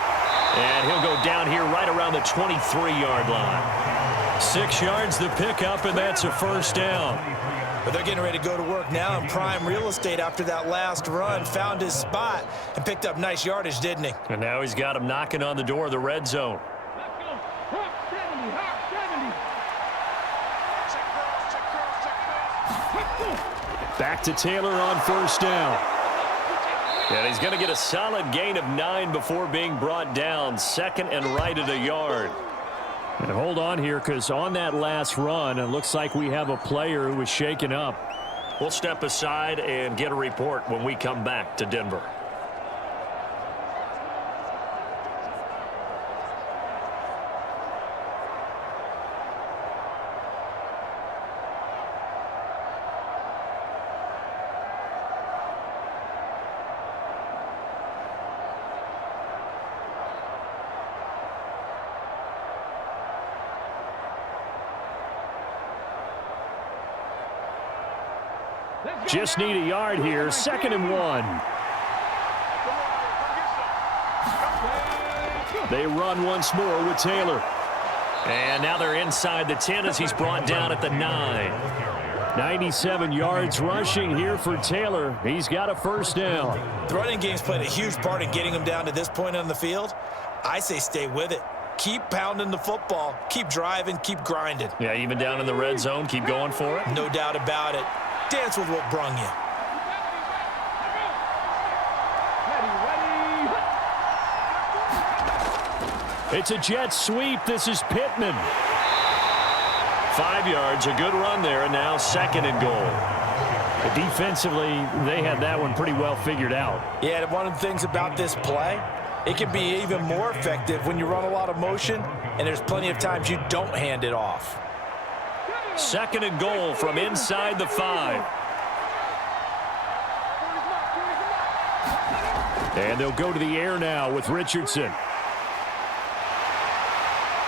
And he'll go down here right around the 23-yard line. 6 yards the pickup, and that's a first down. But they're getting ready to go to work now in prime real estate after that last run. Found his spot and picked up nice yardage, didn't he? And now he's got him knocking on the door of the red zone. Back to Taylor on first down. And he's going to get a solid gain of 9 before being brought down. 2nd and right at a yard. And hold on here, because on that last run, it looks like we have a player who was shaken up. We'll step aside and get a report when we come back to Denver. Just need a yard here. 2nd and 1. They run once more with Taylor. And now they're inside the 10 as he's brought down at the 9. 97 yards rushing here for Taylor. He's got a first down. The running game's played a huge part in getting him down to this point on the field. I say stay with it. Keep pounding the football. Keep driving. Keep grinding. Yeah, even down in the red zone, keep going for it. No doubt about it. Dance with what brung you. It's a jet sweep. This is Pittman. 5 yards, a good run there, and now 2nd and goal. Defensively, they had that one pretty well figured out. Yeah, and one of the things about this play, it can be even more effective when you run a lot of motion, and there's plenty of times you don't hand it off. 2nd and goal from inside the 5. And they'll go to the air now with Richardson.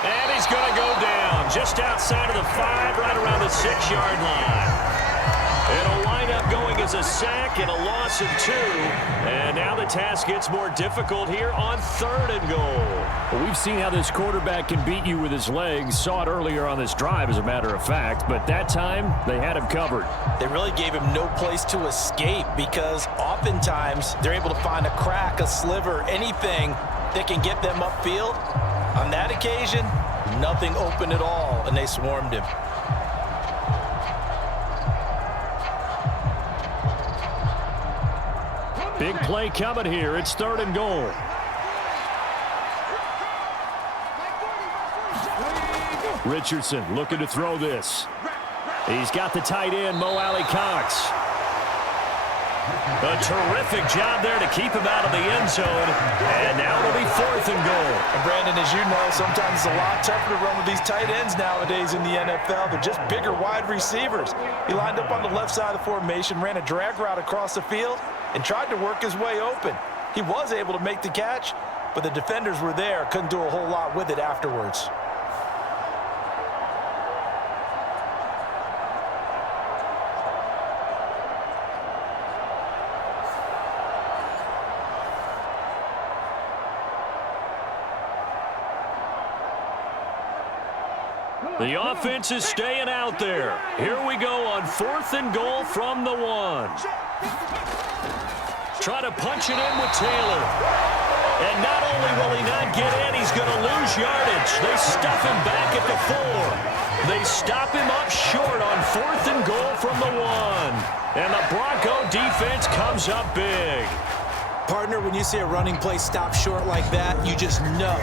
And he's going to go down just outside of the 5, right around the 6-yard line. It'll wind up going as a sack and a loss of 2. And now the task gets more difficult here on 3rd and goal. Well, we've seen how this quarterback can beat you with his legs. Saw it earlier on this drive, as a matter of fact. But that time, they had him covered. They really gave him no place to escape, because oftentimes they're able to find a crack, a sliver, anything that can get them upfield. On that occasion, nothing open at all, and they swarmed him. Big play coming here. It's 3rd and goal. Richardson looking to throw this. He's got the tight end, Mo Alley-Cox. A terrific job there to keep him out of the end zone. And now it'll be 4th and goal. And Brandon, as you know, sometimes it's a lot tougher to run with these tight ends nowadays in the NFL. They're just bigger wide receivers. He lined up on the left side of the formation, ran a drag route across the field, and tried to work his way open. He was able to make the catch, but the defenders were there, couldn't do a whole lot with it afterwards. The offense is staying out there. Here we go on 4th and goal from the 1. Try to punch it in with Taylor. And not only will he not get in, he's going to lose yardage. They stuff him back at the 4. They stop him up short on 4th and goal from the 1. And the Bronco defense comes up big. Partner, when you see a running play stop short like that, you just know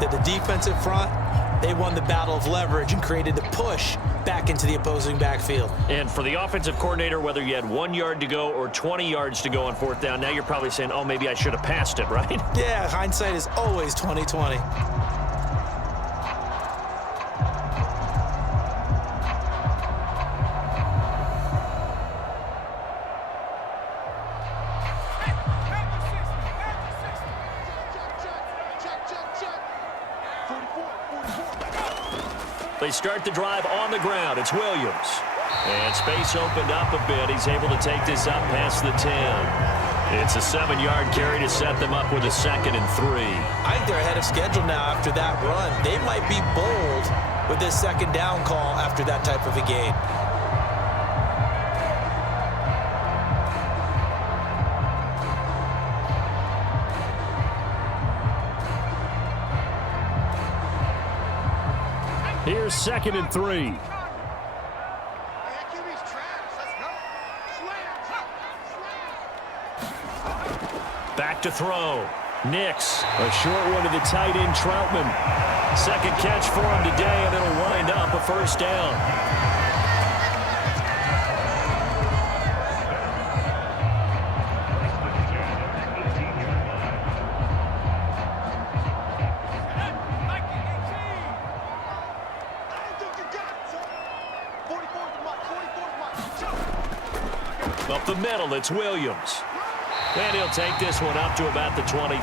that the defensive front, they won the battle of leverage and created the push back into the opposing backfield. And for the offensive coordinator, whether you had 1 yard to go or 20 yards to go on 4th down, now you're probably saying, oh, maybe I should have passed it, right? Yeah, hindsight is always 20/20. They start the drive on the ground. It's Williams. And space opened up a bit. He's able to take this up past the 10. It's a 7-yard carry to set them up with a 2nd and 3. I think they're ahead of schedule now after that run. They might be bold with this 2nd down call after that type of a game. Here's 2nd and 3. Back to throw. Nix. A short one to the tight end, Troutman. 2nd catch for him today, and it'll wind up a 1st down. Up the middle, it's Williams. And he'll take this one up to about the 23.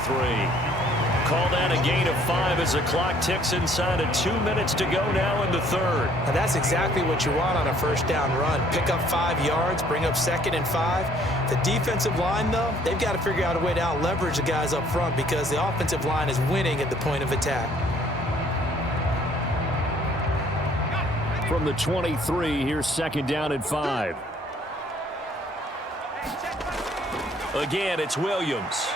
Call that a gain of 5 as the clock ticks inside of 2 minutes to go now in the 3rd. And that's exactly what you want on a 1st down run. Pick up 5 yards, bring up 2nd and 5. The defensive line, though, they've got to figure out a way to out-leverage the guys up front because the offensive line is winning at the point of attack. From the 23, here's 2nd down and 5. Again, it's Williams.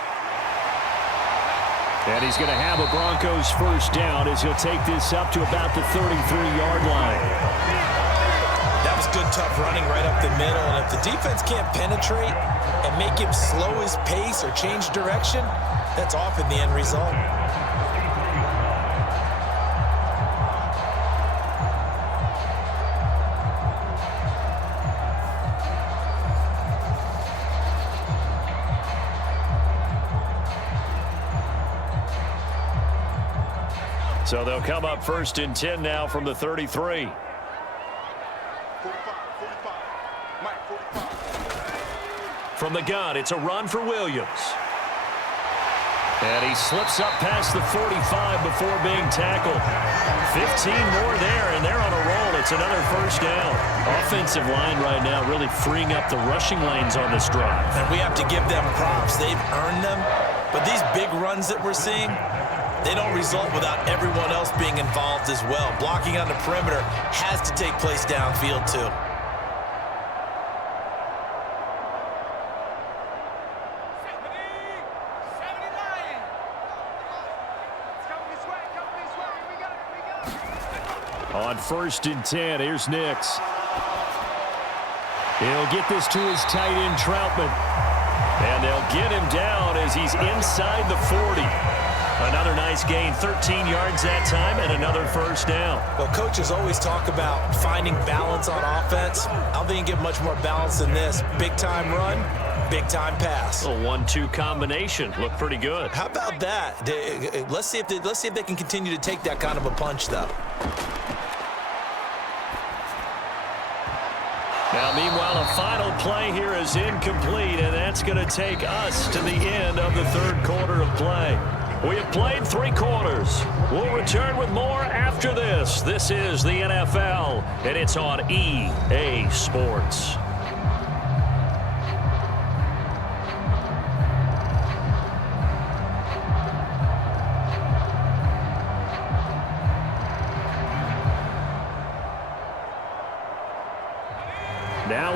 And he's going to have a Broncos 1st down as he'll take this up to about the 33-yard line. That was good, tough running right up the middle. And if the defense can't penetrate and make him slow his pace or change direction, that's often the end result. So they'll come up 1st and 10 now from the 33. From the gun, it's a run for Williams. And he slips up past the 45 before being tackled. 15 more there, and they're on a roll. It's another 1st down. Offensive line right now really freeing up the rushing lanes on this drive. And we have to give them props. They've earned them. But these big runs that we're seeing, they don't result without everyone else being involved as well. Blocking on the perimeter has to take place downfield, too. On 1st and 10, here's Nix. He'll get this to his tight end, Troutman. And they'll get him down as he's inside the 40. Another nice gain, 13 yards that time, and another 1st down. Well, coaches always talk about finding balance on offense. I don't think you can get much more balance than this. Big-time run, big-time pass. A 1-2 combination. Looked pretty good. How about that? Let's see if they can continue to take that kind of a punch, though. Now, meanwhile, a final play here is incomplete, and that's going to take us to the end of the 3rd quarter of play. We have played 3 quarters. We'll return with more after this. This is the NFL, and it's on EA Sports.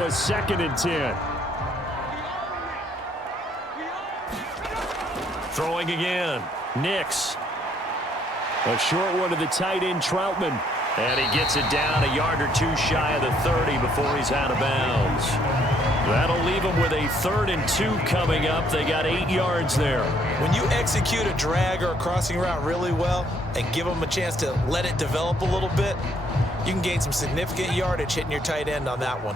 a 2nd and 10. Throwing again. Nix. A short one to the tight end, Troutman. And he gets it down a yard or two shy of the 30 before he's out of bounds. That'll leave them with a 3rd and 2 coming up. They got 8 yards there. When you execute a drag or a crossing route really well and give them a chance to let it develop a little bit, you can gain some significant yardage hitting your tight end on that one.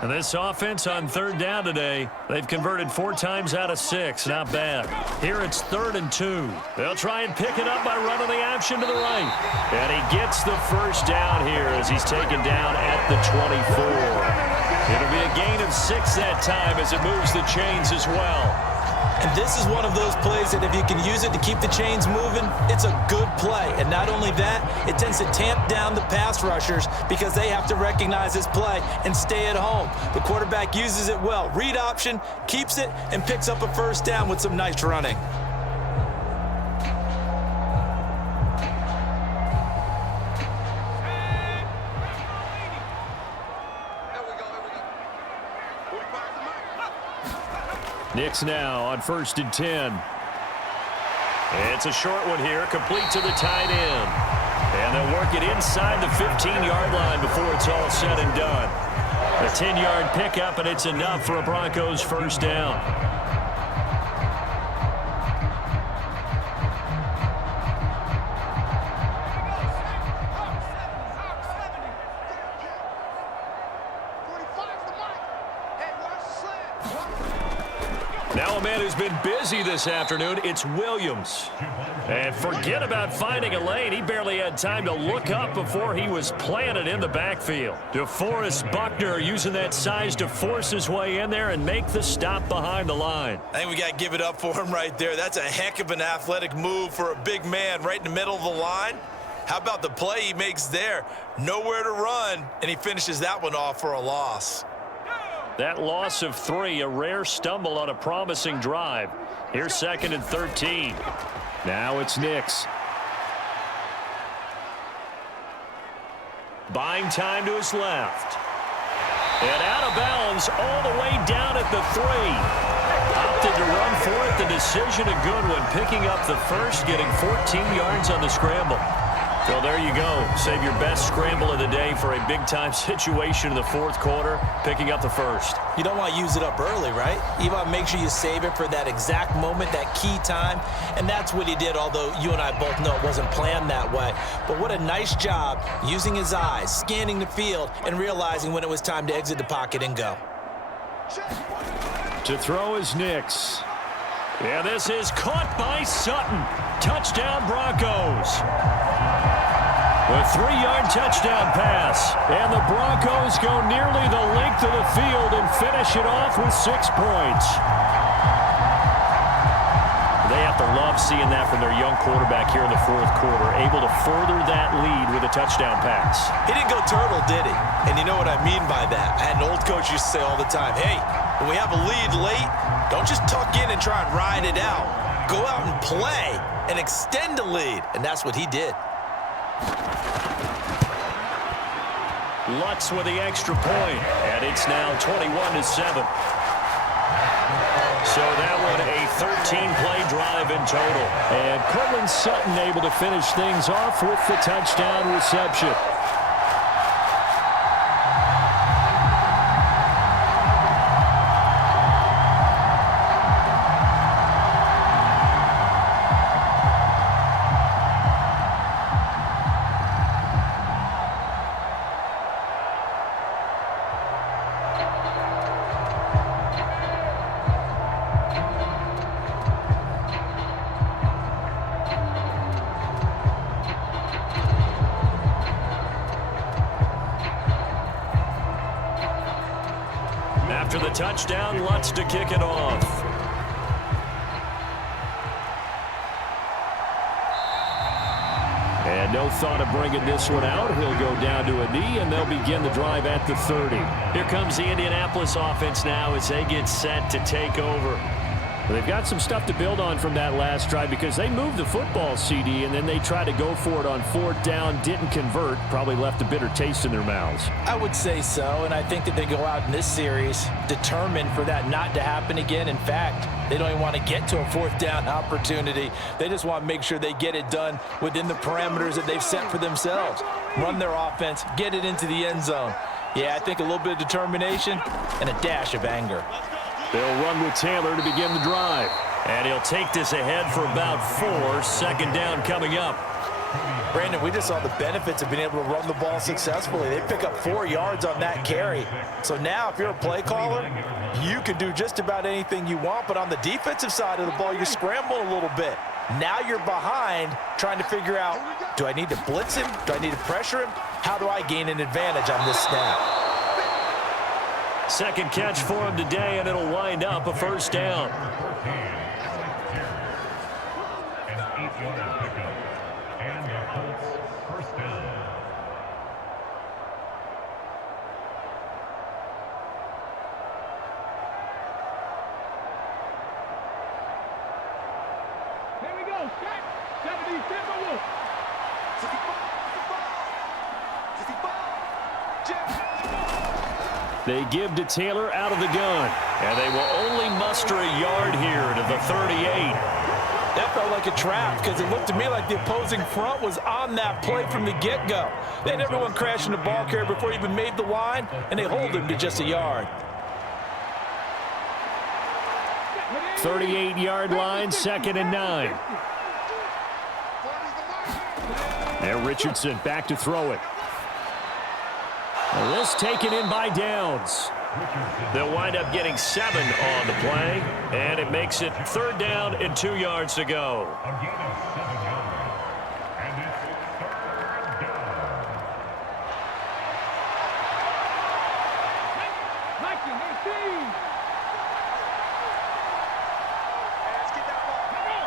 And this offense on 3rd down today, they've converted 4 times out of 6. Not bad. Here it's 3rd and 2. They'll try and pick it up by running the action to the right. And he gets the 1st down here as he's taken down at the 24. It'll be a gain of 6 that time as it moves the chains as well. And this is one of those plays that if you can use it to keep the chains moving, it's a good play. And not only that, it tends to tamp down the pass rushers because they have to recognize this play and stay at home. The quarterback uses it well. Read option, keeps it, and picks up a 1st down with some nice running. Nix now on 1st and 10. It's a short one here, complete to the tight end. And they'll work it inside the 15-yard line before it's all said and done. A 10-yard pickup, and it's enough for a Broncos 1st down. Now a man who's been busy this afternoon, it's Williams. And forget about finding a lane. He barely had time to look up before he was planted in the backfield. DeForest Buckner using that size to force his way in there and make the stop behind the line. I think we got to give it up for him right there. That's a heck of an athletic move for a big man right in the middle of the line. How about the play he makes there? Nowhere to run, and he finishes that one off for a loss. That loss of 3, a rare stumble on a promising drive. Here's 2nd and 13. Now it's Nix. Buying time to his left. And out of bounds all the way down at the 3. Opted to run for it. The decision a good one. Picking up the 1st, getting 14 yards on the scramble. Well, there you go. Save your best scramble of the day for a big-time situation in the 4th quarter, picking up the 1st. You don't want to use it up early, right? You want to make sure you save it for that exact moment, that key time, and that's what he did, although you and I both know it wasn't planned that way. But what a nice job using his eyes, scanning the field, and realizing when it was time to exit the pocket and go. To throw is Nix. Yeah, this is caught by Sutton. Touchdown, Broncos. A 3-yard touchdown pass. And the Broncos go nearly the length of the field and finish it off with 6 points. They have to love seeing that from their young quarterback here in the 4th quarter, able to further that lead with a touchdown pass. He didn't go turtle, did he? And you know what I mean by that. I had an old coach used to say all the time, hey, when we have a lead late, don't just tuck in and try and ride it out. Go out and play and extend the lead. And that's what he did. Lutz with the extra point, and it's now 21-7. So that one a 13-play drive in total. And Cortland Sutton able to finish things off with the touchdown reception. After the touchdown, Lutz to kick it off. And no thought of bringing this one out. He'll go down to a knee, and they'll begin the drive at the 30. Here comes the Indianapolis offense now as they get set to take over. They've got some stuff to build on from that last drive because they moved the football, CD, and then they tried to go for it on 4th down, didn't convert, probably left a bitter taste in their mouths. I would say so, and I think that they go out in this series determined for that not to happen again. In fact, they don't even want to get to a 4th down opportunity. They just want to make sure they get it done within the parameters that they've set for themselves. Run their offense, get it into the end zone. Yeah, I think a little bit of determination and a dash of anger. They'll run with Taylor to begin the drive. And he'll take this ahead for about 4. 2nd down coming up. Brandon, we just saw the benefits of being able to run the ball successfully. They pick up 4 yards on that carry. So now if you're a play caller, you can do just about anything you want. But on the defensive side of the ball, you scramble a little bit. Now you're behind trying to figure out, do I need to blitz him? Do I need to pressure him? How do I gain an advantage on this snap? 2nd catch for him today, and it'll wind up a 1st down. An 8-yard pickup. And the Colts 1st down. Here we go. Set. 70 Timberwolves. 65. They give to Taylor out of the gun. And they will only muster a yard here to the 38. That felt like a trap because it looked to me like the opposing front was on that play from the get-go. They had everyone crashing the ball carrier before he even made the line, and they hold him to just a yard. 38-yard line, 2nd and 9. There, Richardson back to throw it. And this taken in by Downs. They'll wind up getting 7 on the play, and it makes it 3rd down and 2 yards to go. A gain of 7 yards. And it's 3rd down. 19-18. Let's get that ball.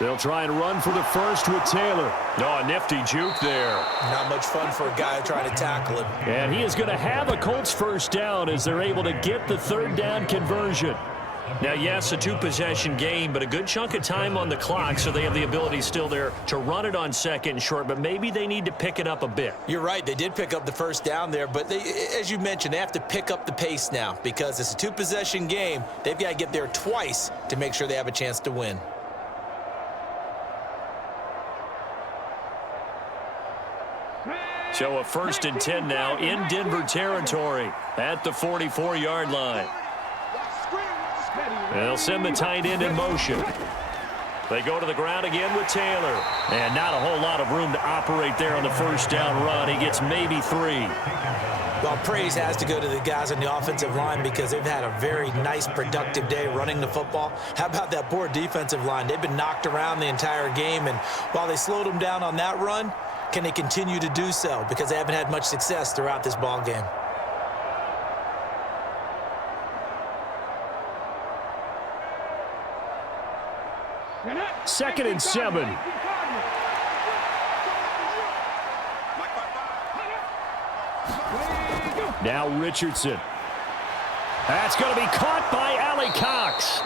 They'll try and run for the first with Taylor. Oh, a nifty juke there. Not much fun for a guy trying to tackle him. And he is going to have a Colts 1st down as they're able to get the 3rd down conversion. Now, yes, a 2-possession game, but a good chunk of time on the clock, so they have the ability still there to run it on 2nd and short, but maybe they need to pick it up a bit. You're right. They did pick up the 1st down there, but they, as you mentioned, they have to pick up the pace now because it's a 2-possession game. They've got to get there twice to make sure they have a chance to win. So a 1st and 10 now in Denver territory at the 44-yard line. And they'll send the tight end in motion. They go to the ground again with Taylor. And not a whole lot of room to operate there on the 1st down run. He gets maybe 3. Well, praise has to go to the guys on the offensive line because they've had a very nice, productive day running the football. How about that poor defensive line? They've been knocked around the entire game, and while they slowed them down on that run, can they continue to do so? Because they haven't had much success throughout this ball game. Second and 7. Now Richardson. That's going to be caught by Cox.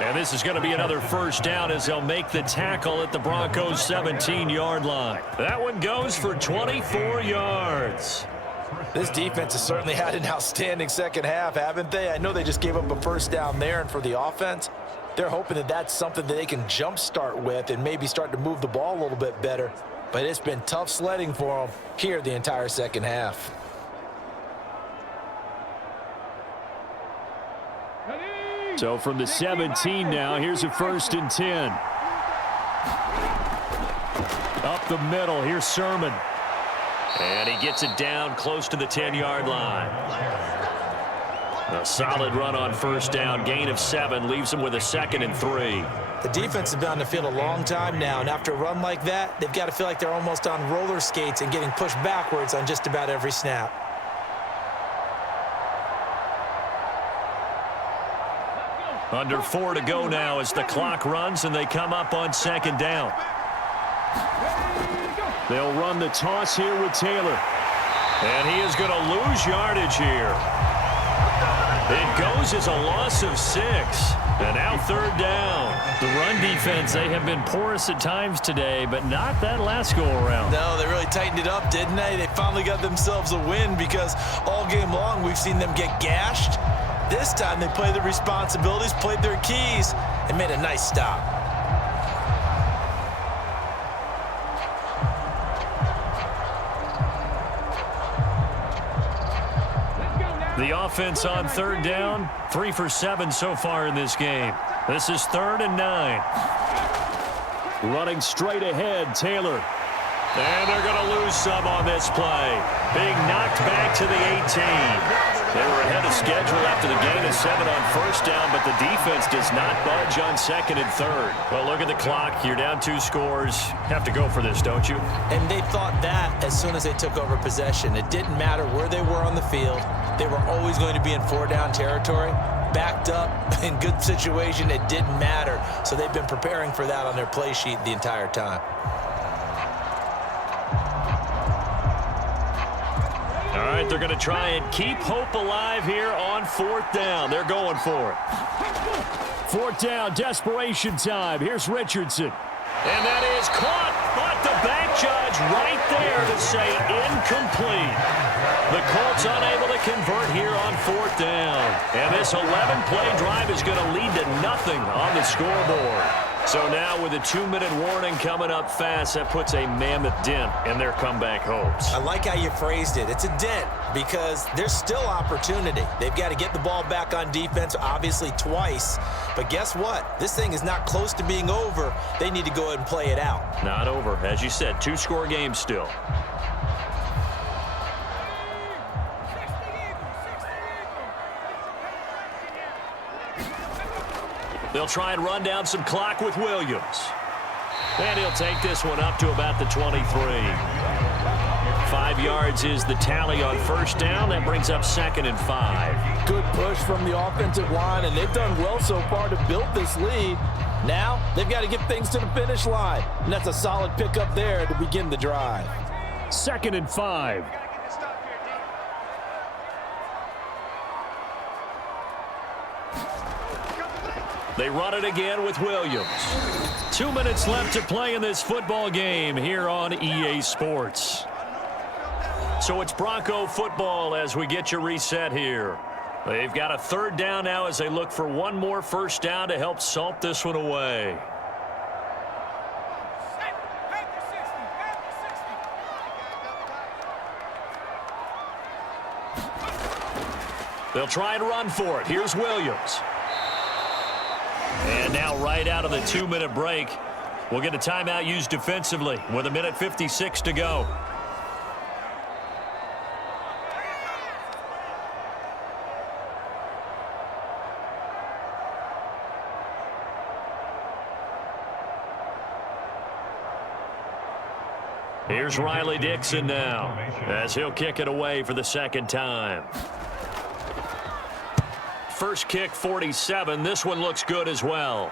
And this is going to be another 1st down as they'll make the tackle at the Broncos' 17-yard line. That one goes for 24 yards. This defense has certainly had an outstanding 2nd half, haven't they? I know they just gave up a 1st down there, and for the offense, they're hoping that that's something that they can jumpstart with and maybe start to move the ball a little bit better. But it's been tough sledding for them here the entire 2nd half. So from the 17 now, here's a 1st and 10. Up the middle, here's Sermon. And he gets it down close to the 10-yard line. A solid run on 1st down, gain of 7, leaves him with a 2nd and 3. The defense has been on the field a long time now, and after a run like that, they've got to feel like they're almost on roller skates and getting pushed backwards on just about every snap. Under 4 to go now as the clock runs and they come up on 2nd down. They'll run the toss here with Taylor. And he is going to lose yardage here. It goes as a loss of 6. And now third down. The run defense, they have been porous at times today, but not that last go-around. No, they really tightened it up, didn't they? They finally got themselves a win because all game long we've seen them get gashed. This time they played their responsibilities, played their keys, and made a nice stop. The offense on third down, 3 for 7 so far in this game. This is 3rd and 9. Running straight ahead, Taylor. And they're going to lose some on this play. Being knocked back to the 18. They were ahead of schedule after the gain of 7 on first down, but the defense does not budge on 2nd and 3rd. Well, look at the clock. You're down 2 scores. Have to go for this, don't you? And they thought that as soon as they took over possession. It didn't matter where they were on the field. They were always going to be in 4-down territory. Backed up, in good situation, it didn't matter. So they've been preparing for that on their play sheet the entire time. All right, they're going to try and keep hope alive here on 4th down. They're going for it. 4th down, desperation time. Here's Richardson. And that is caught, but the back judge right there to say incomplete. The Colts unable to convert here on 4th down. And this 11-play drive is going to lead to nothing on the scoreboard. So now with a 2-minute warning coming up fast, that puts a mammoth dent in their comeback hopes. I like how you phrased it. It's a dent because there's still opportunity. They've got to get the ball back on defense, obviously twice. But guess what? This thing is not close to being over. They need to go ahead and play it out. Not over. As you said, 2-score game still. They'll try and run down some clock with Williams. And he'll take this one up to about the 23. 5 yards is the tally on first down. That brings up 2nd and 5. Good push from the offensive line, and they've done well so far to build this lead. Now they've got to get things to the finish line, and that's a solid pickup there to begin the drive. 2nd and 5. They run it again with Williams. 2 minutes left to play in this football game here on EA Sports. So it's Bronco football as we get you reset here. They've got a 3rd down now as they look for one more first down to help salt this one away. They'll try and run for it. Here's Williams. And now right out of the 2-minute break, we'll get a timeout used defensively with 1:56 to go. Here's Riley Dixon now as he'll kick it away for the 2nd time. First kick, 47. This one looks good as well.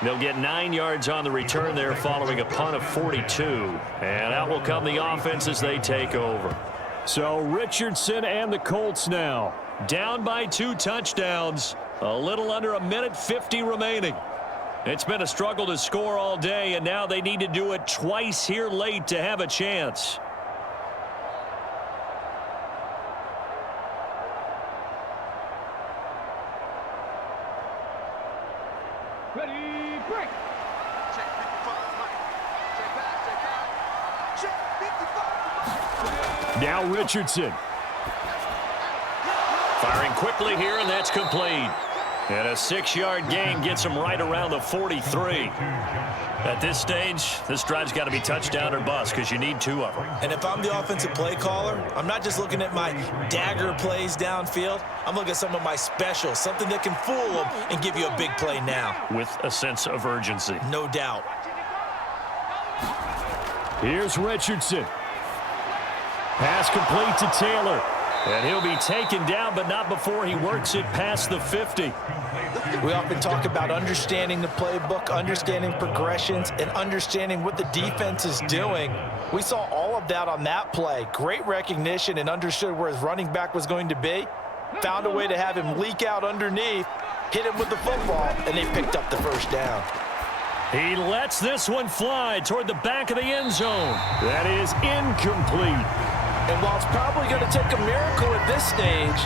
They'll get 9 yards on the return there following a punt of 42. And out will come the offense as they take over. So Richardson and the Colts now down by 2 touchdowns. A little under 1:50 remaining. It's been a struggle to score all day, and now they need to do it twice here late to have a chance. Ready, break. Check 55, Mike. Check back, check 55. Now Richardson. Firing quickly here, and that's complete. And a 6-yard gain gets him right around the 43. At this stage, this drive's got to be touchdown or bust because you need 2 of them. And if I'm the offensive play caller, I'm not just looking at my dagger plays downfield. I'm looking at some of my specials, something that can fool them and give you a big play now. With a sense of urgency. No doubt. Here's Richardson. Pass complete to Taylor. And he'll be taken down, but not before he works it past the 50. We often talk about understanding the playbook, understanding progressions, and understanding what the defense is doing. We saw all evolved out on that play. Great recognition and understood where his running back was going to be. Found a way to have him leak out underneath, hit him with the football, and they picked up the first down. He lets this one fly toward the back of the end zone. That is incomplete. And while it's probably going to take a miracle at this stage,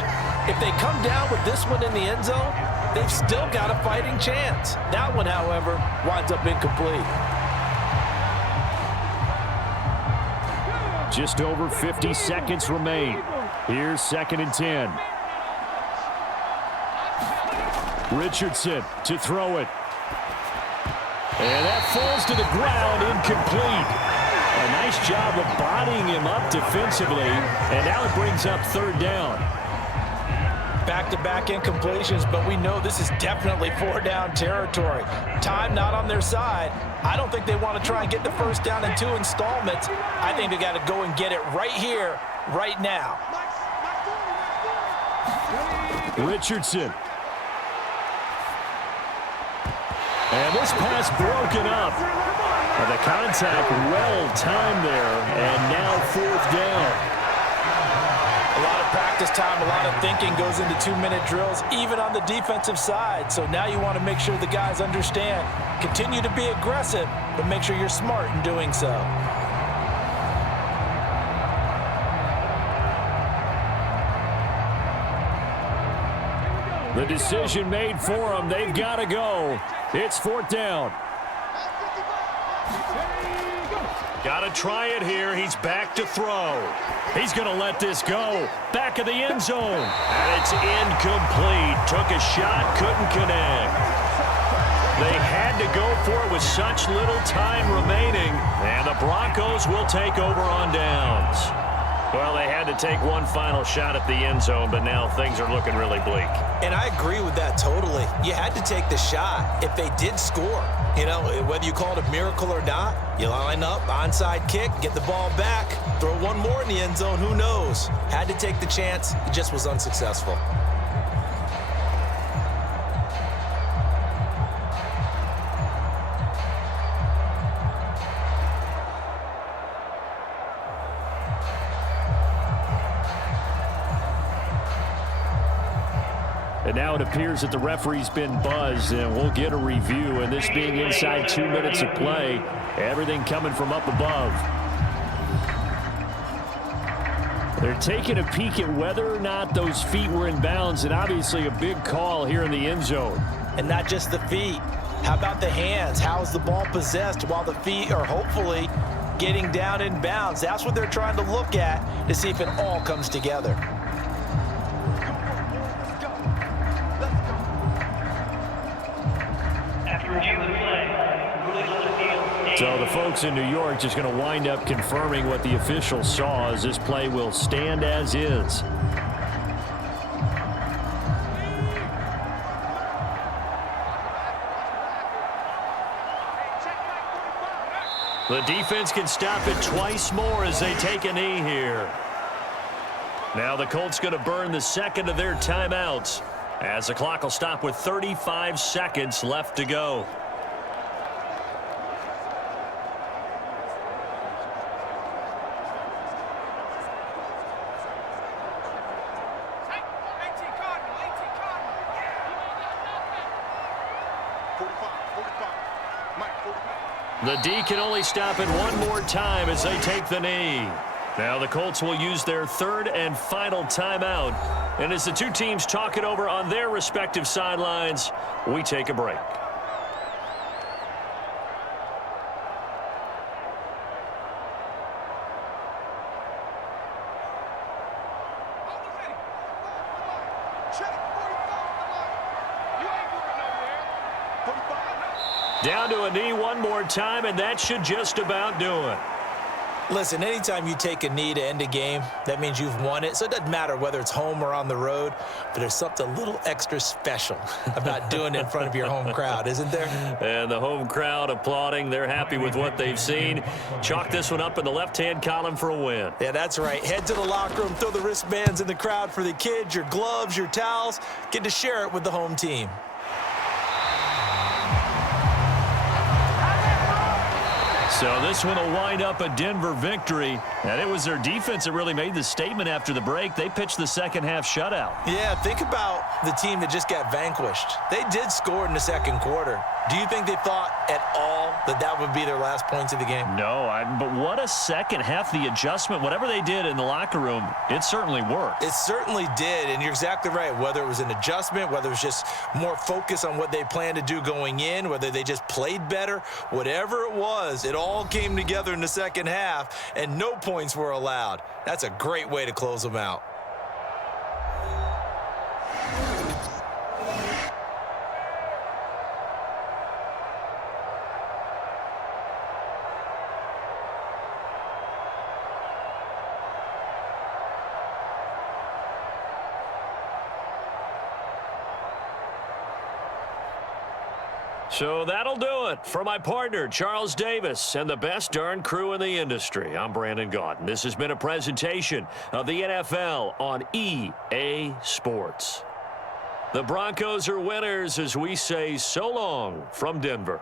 if they come down with this one in the end zone, they've still got a fighting chance. That one, however, winds up incomplete. Just over 50 seconds remain. Here's 2nd and 10. Richardson to throw it. And that falls to the ground, incomplete. A nice job of bodying him up defensively, and now it brings up 3rd down. Back-to-back incompletions, but we know this is definitely 4-down territory. Time not on their side. I don't think they want to try and get the first down in 2 installments. I think they got to go and get it right here, right now. Richardson. And this pass broken up. And the contact well timed there, and now 4th down. A lot of practice time, a lot of thinking goes into 2-minute drills, even on the defensive side. So now you want to make sure the guys understand. Continue to be aggressive, but make sure you're smart in doing so. The decision made for them. They've got to go. It's 4th down. Got to try it here. He's back to throw. He's going to let this go. Back of the end zone. And it's incomplete. Took a shot, couldn't connect. They had to go for it with such little time remaining. And the Broncos will take over on downs. Well, they had to take one final shot at the end zone, but now things are looking really bleak. And I agree with that totally. You had to take the shot if they did score. You know, whether you call it a miracle or not, you line up, onside kick, get the ball back, throw one more in the end zone, who knows? Had to take the chance, it just was unsuccessful. And now it appears that the referee's been buzzed, and we'll get a review. And this being inside 2 minutes of play, everything coming from up above. They're taking a peek at whether or not those feet were in bounds, and obviously a big call here in the end zone. And not just the feet. How about the hands? How is the ball possessed while the feet are hopefully getting down in bounds? That's what they're trying to look at to see if it all comes together. So the folks in New York just going to wind up confirming what the officials saw, as this play will stand as is. The defense can stop it twice more as they take a knee here. Now the Colts going to burn the second of their timeouts, as the clock will stop with 35 seconds left to go. The D can only stop it one more time as they take the knee. Now the Colts will use their third and final timeout. And as the two teams talk it over on their respective sidelines, we take a break. Down to a knee one more time, and that should just about do it. Listen, anytime you take a knee to end a game, that means you've won it. So it doesn't matter whether it's home or on the road, but there's something a little extra special about doing it in front of your home crowd, isn't there? And the home crowd applauding. They're happy with what they've seen. Chalk this one up in the left-hand column for a win. Yeah, that's right. Head to the locker room, throw the wristbands in the crowd for the kids, your gloves, your towels. Get to share it with the home team. So this one will wind up a Denver victory, and it was their defense that really made the statement after the break. They pitched the second half shutout. Yeah, think about the team that just got vanquished. They did score in the second quarter. Do you think they thought at all that that would be their last points of the game? No, but what a second half. The adjustment, whatever they did in the locker room, it certainly worked. It certainly did, and you're exactly right. Whether it was an adjustment, whether it was just more focus on what they planned to do going in, whether they just played better, whatever it was, it all came together in the second half, and no points were allowed. That's a great way to close them out. So that'll do it for my partner, Charles Davis, and the best darn crew in the industry. I'm Brandon Gaudin. This has been a presentation of the NFL on EA Sports. The Broncos are winners as we say so long from Denver.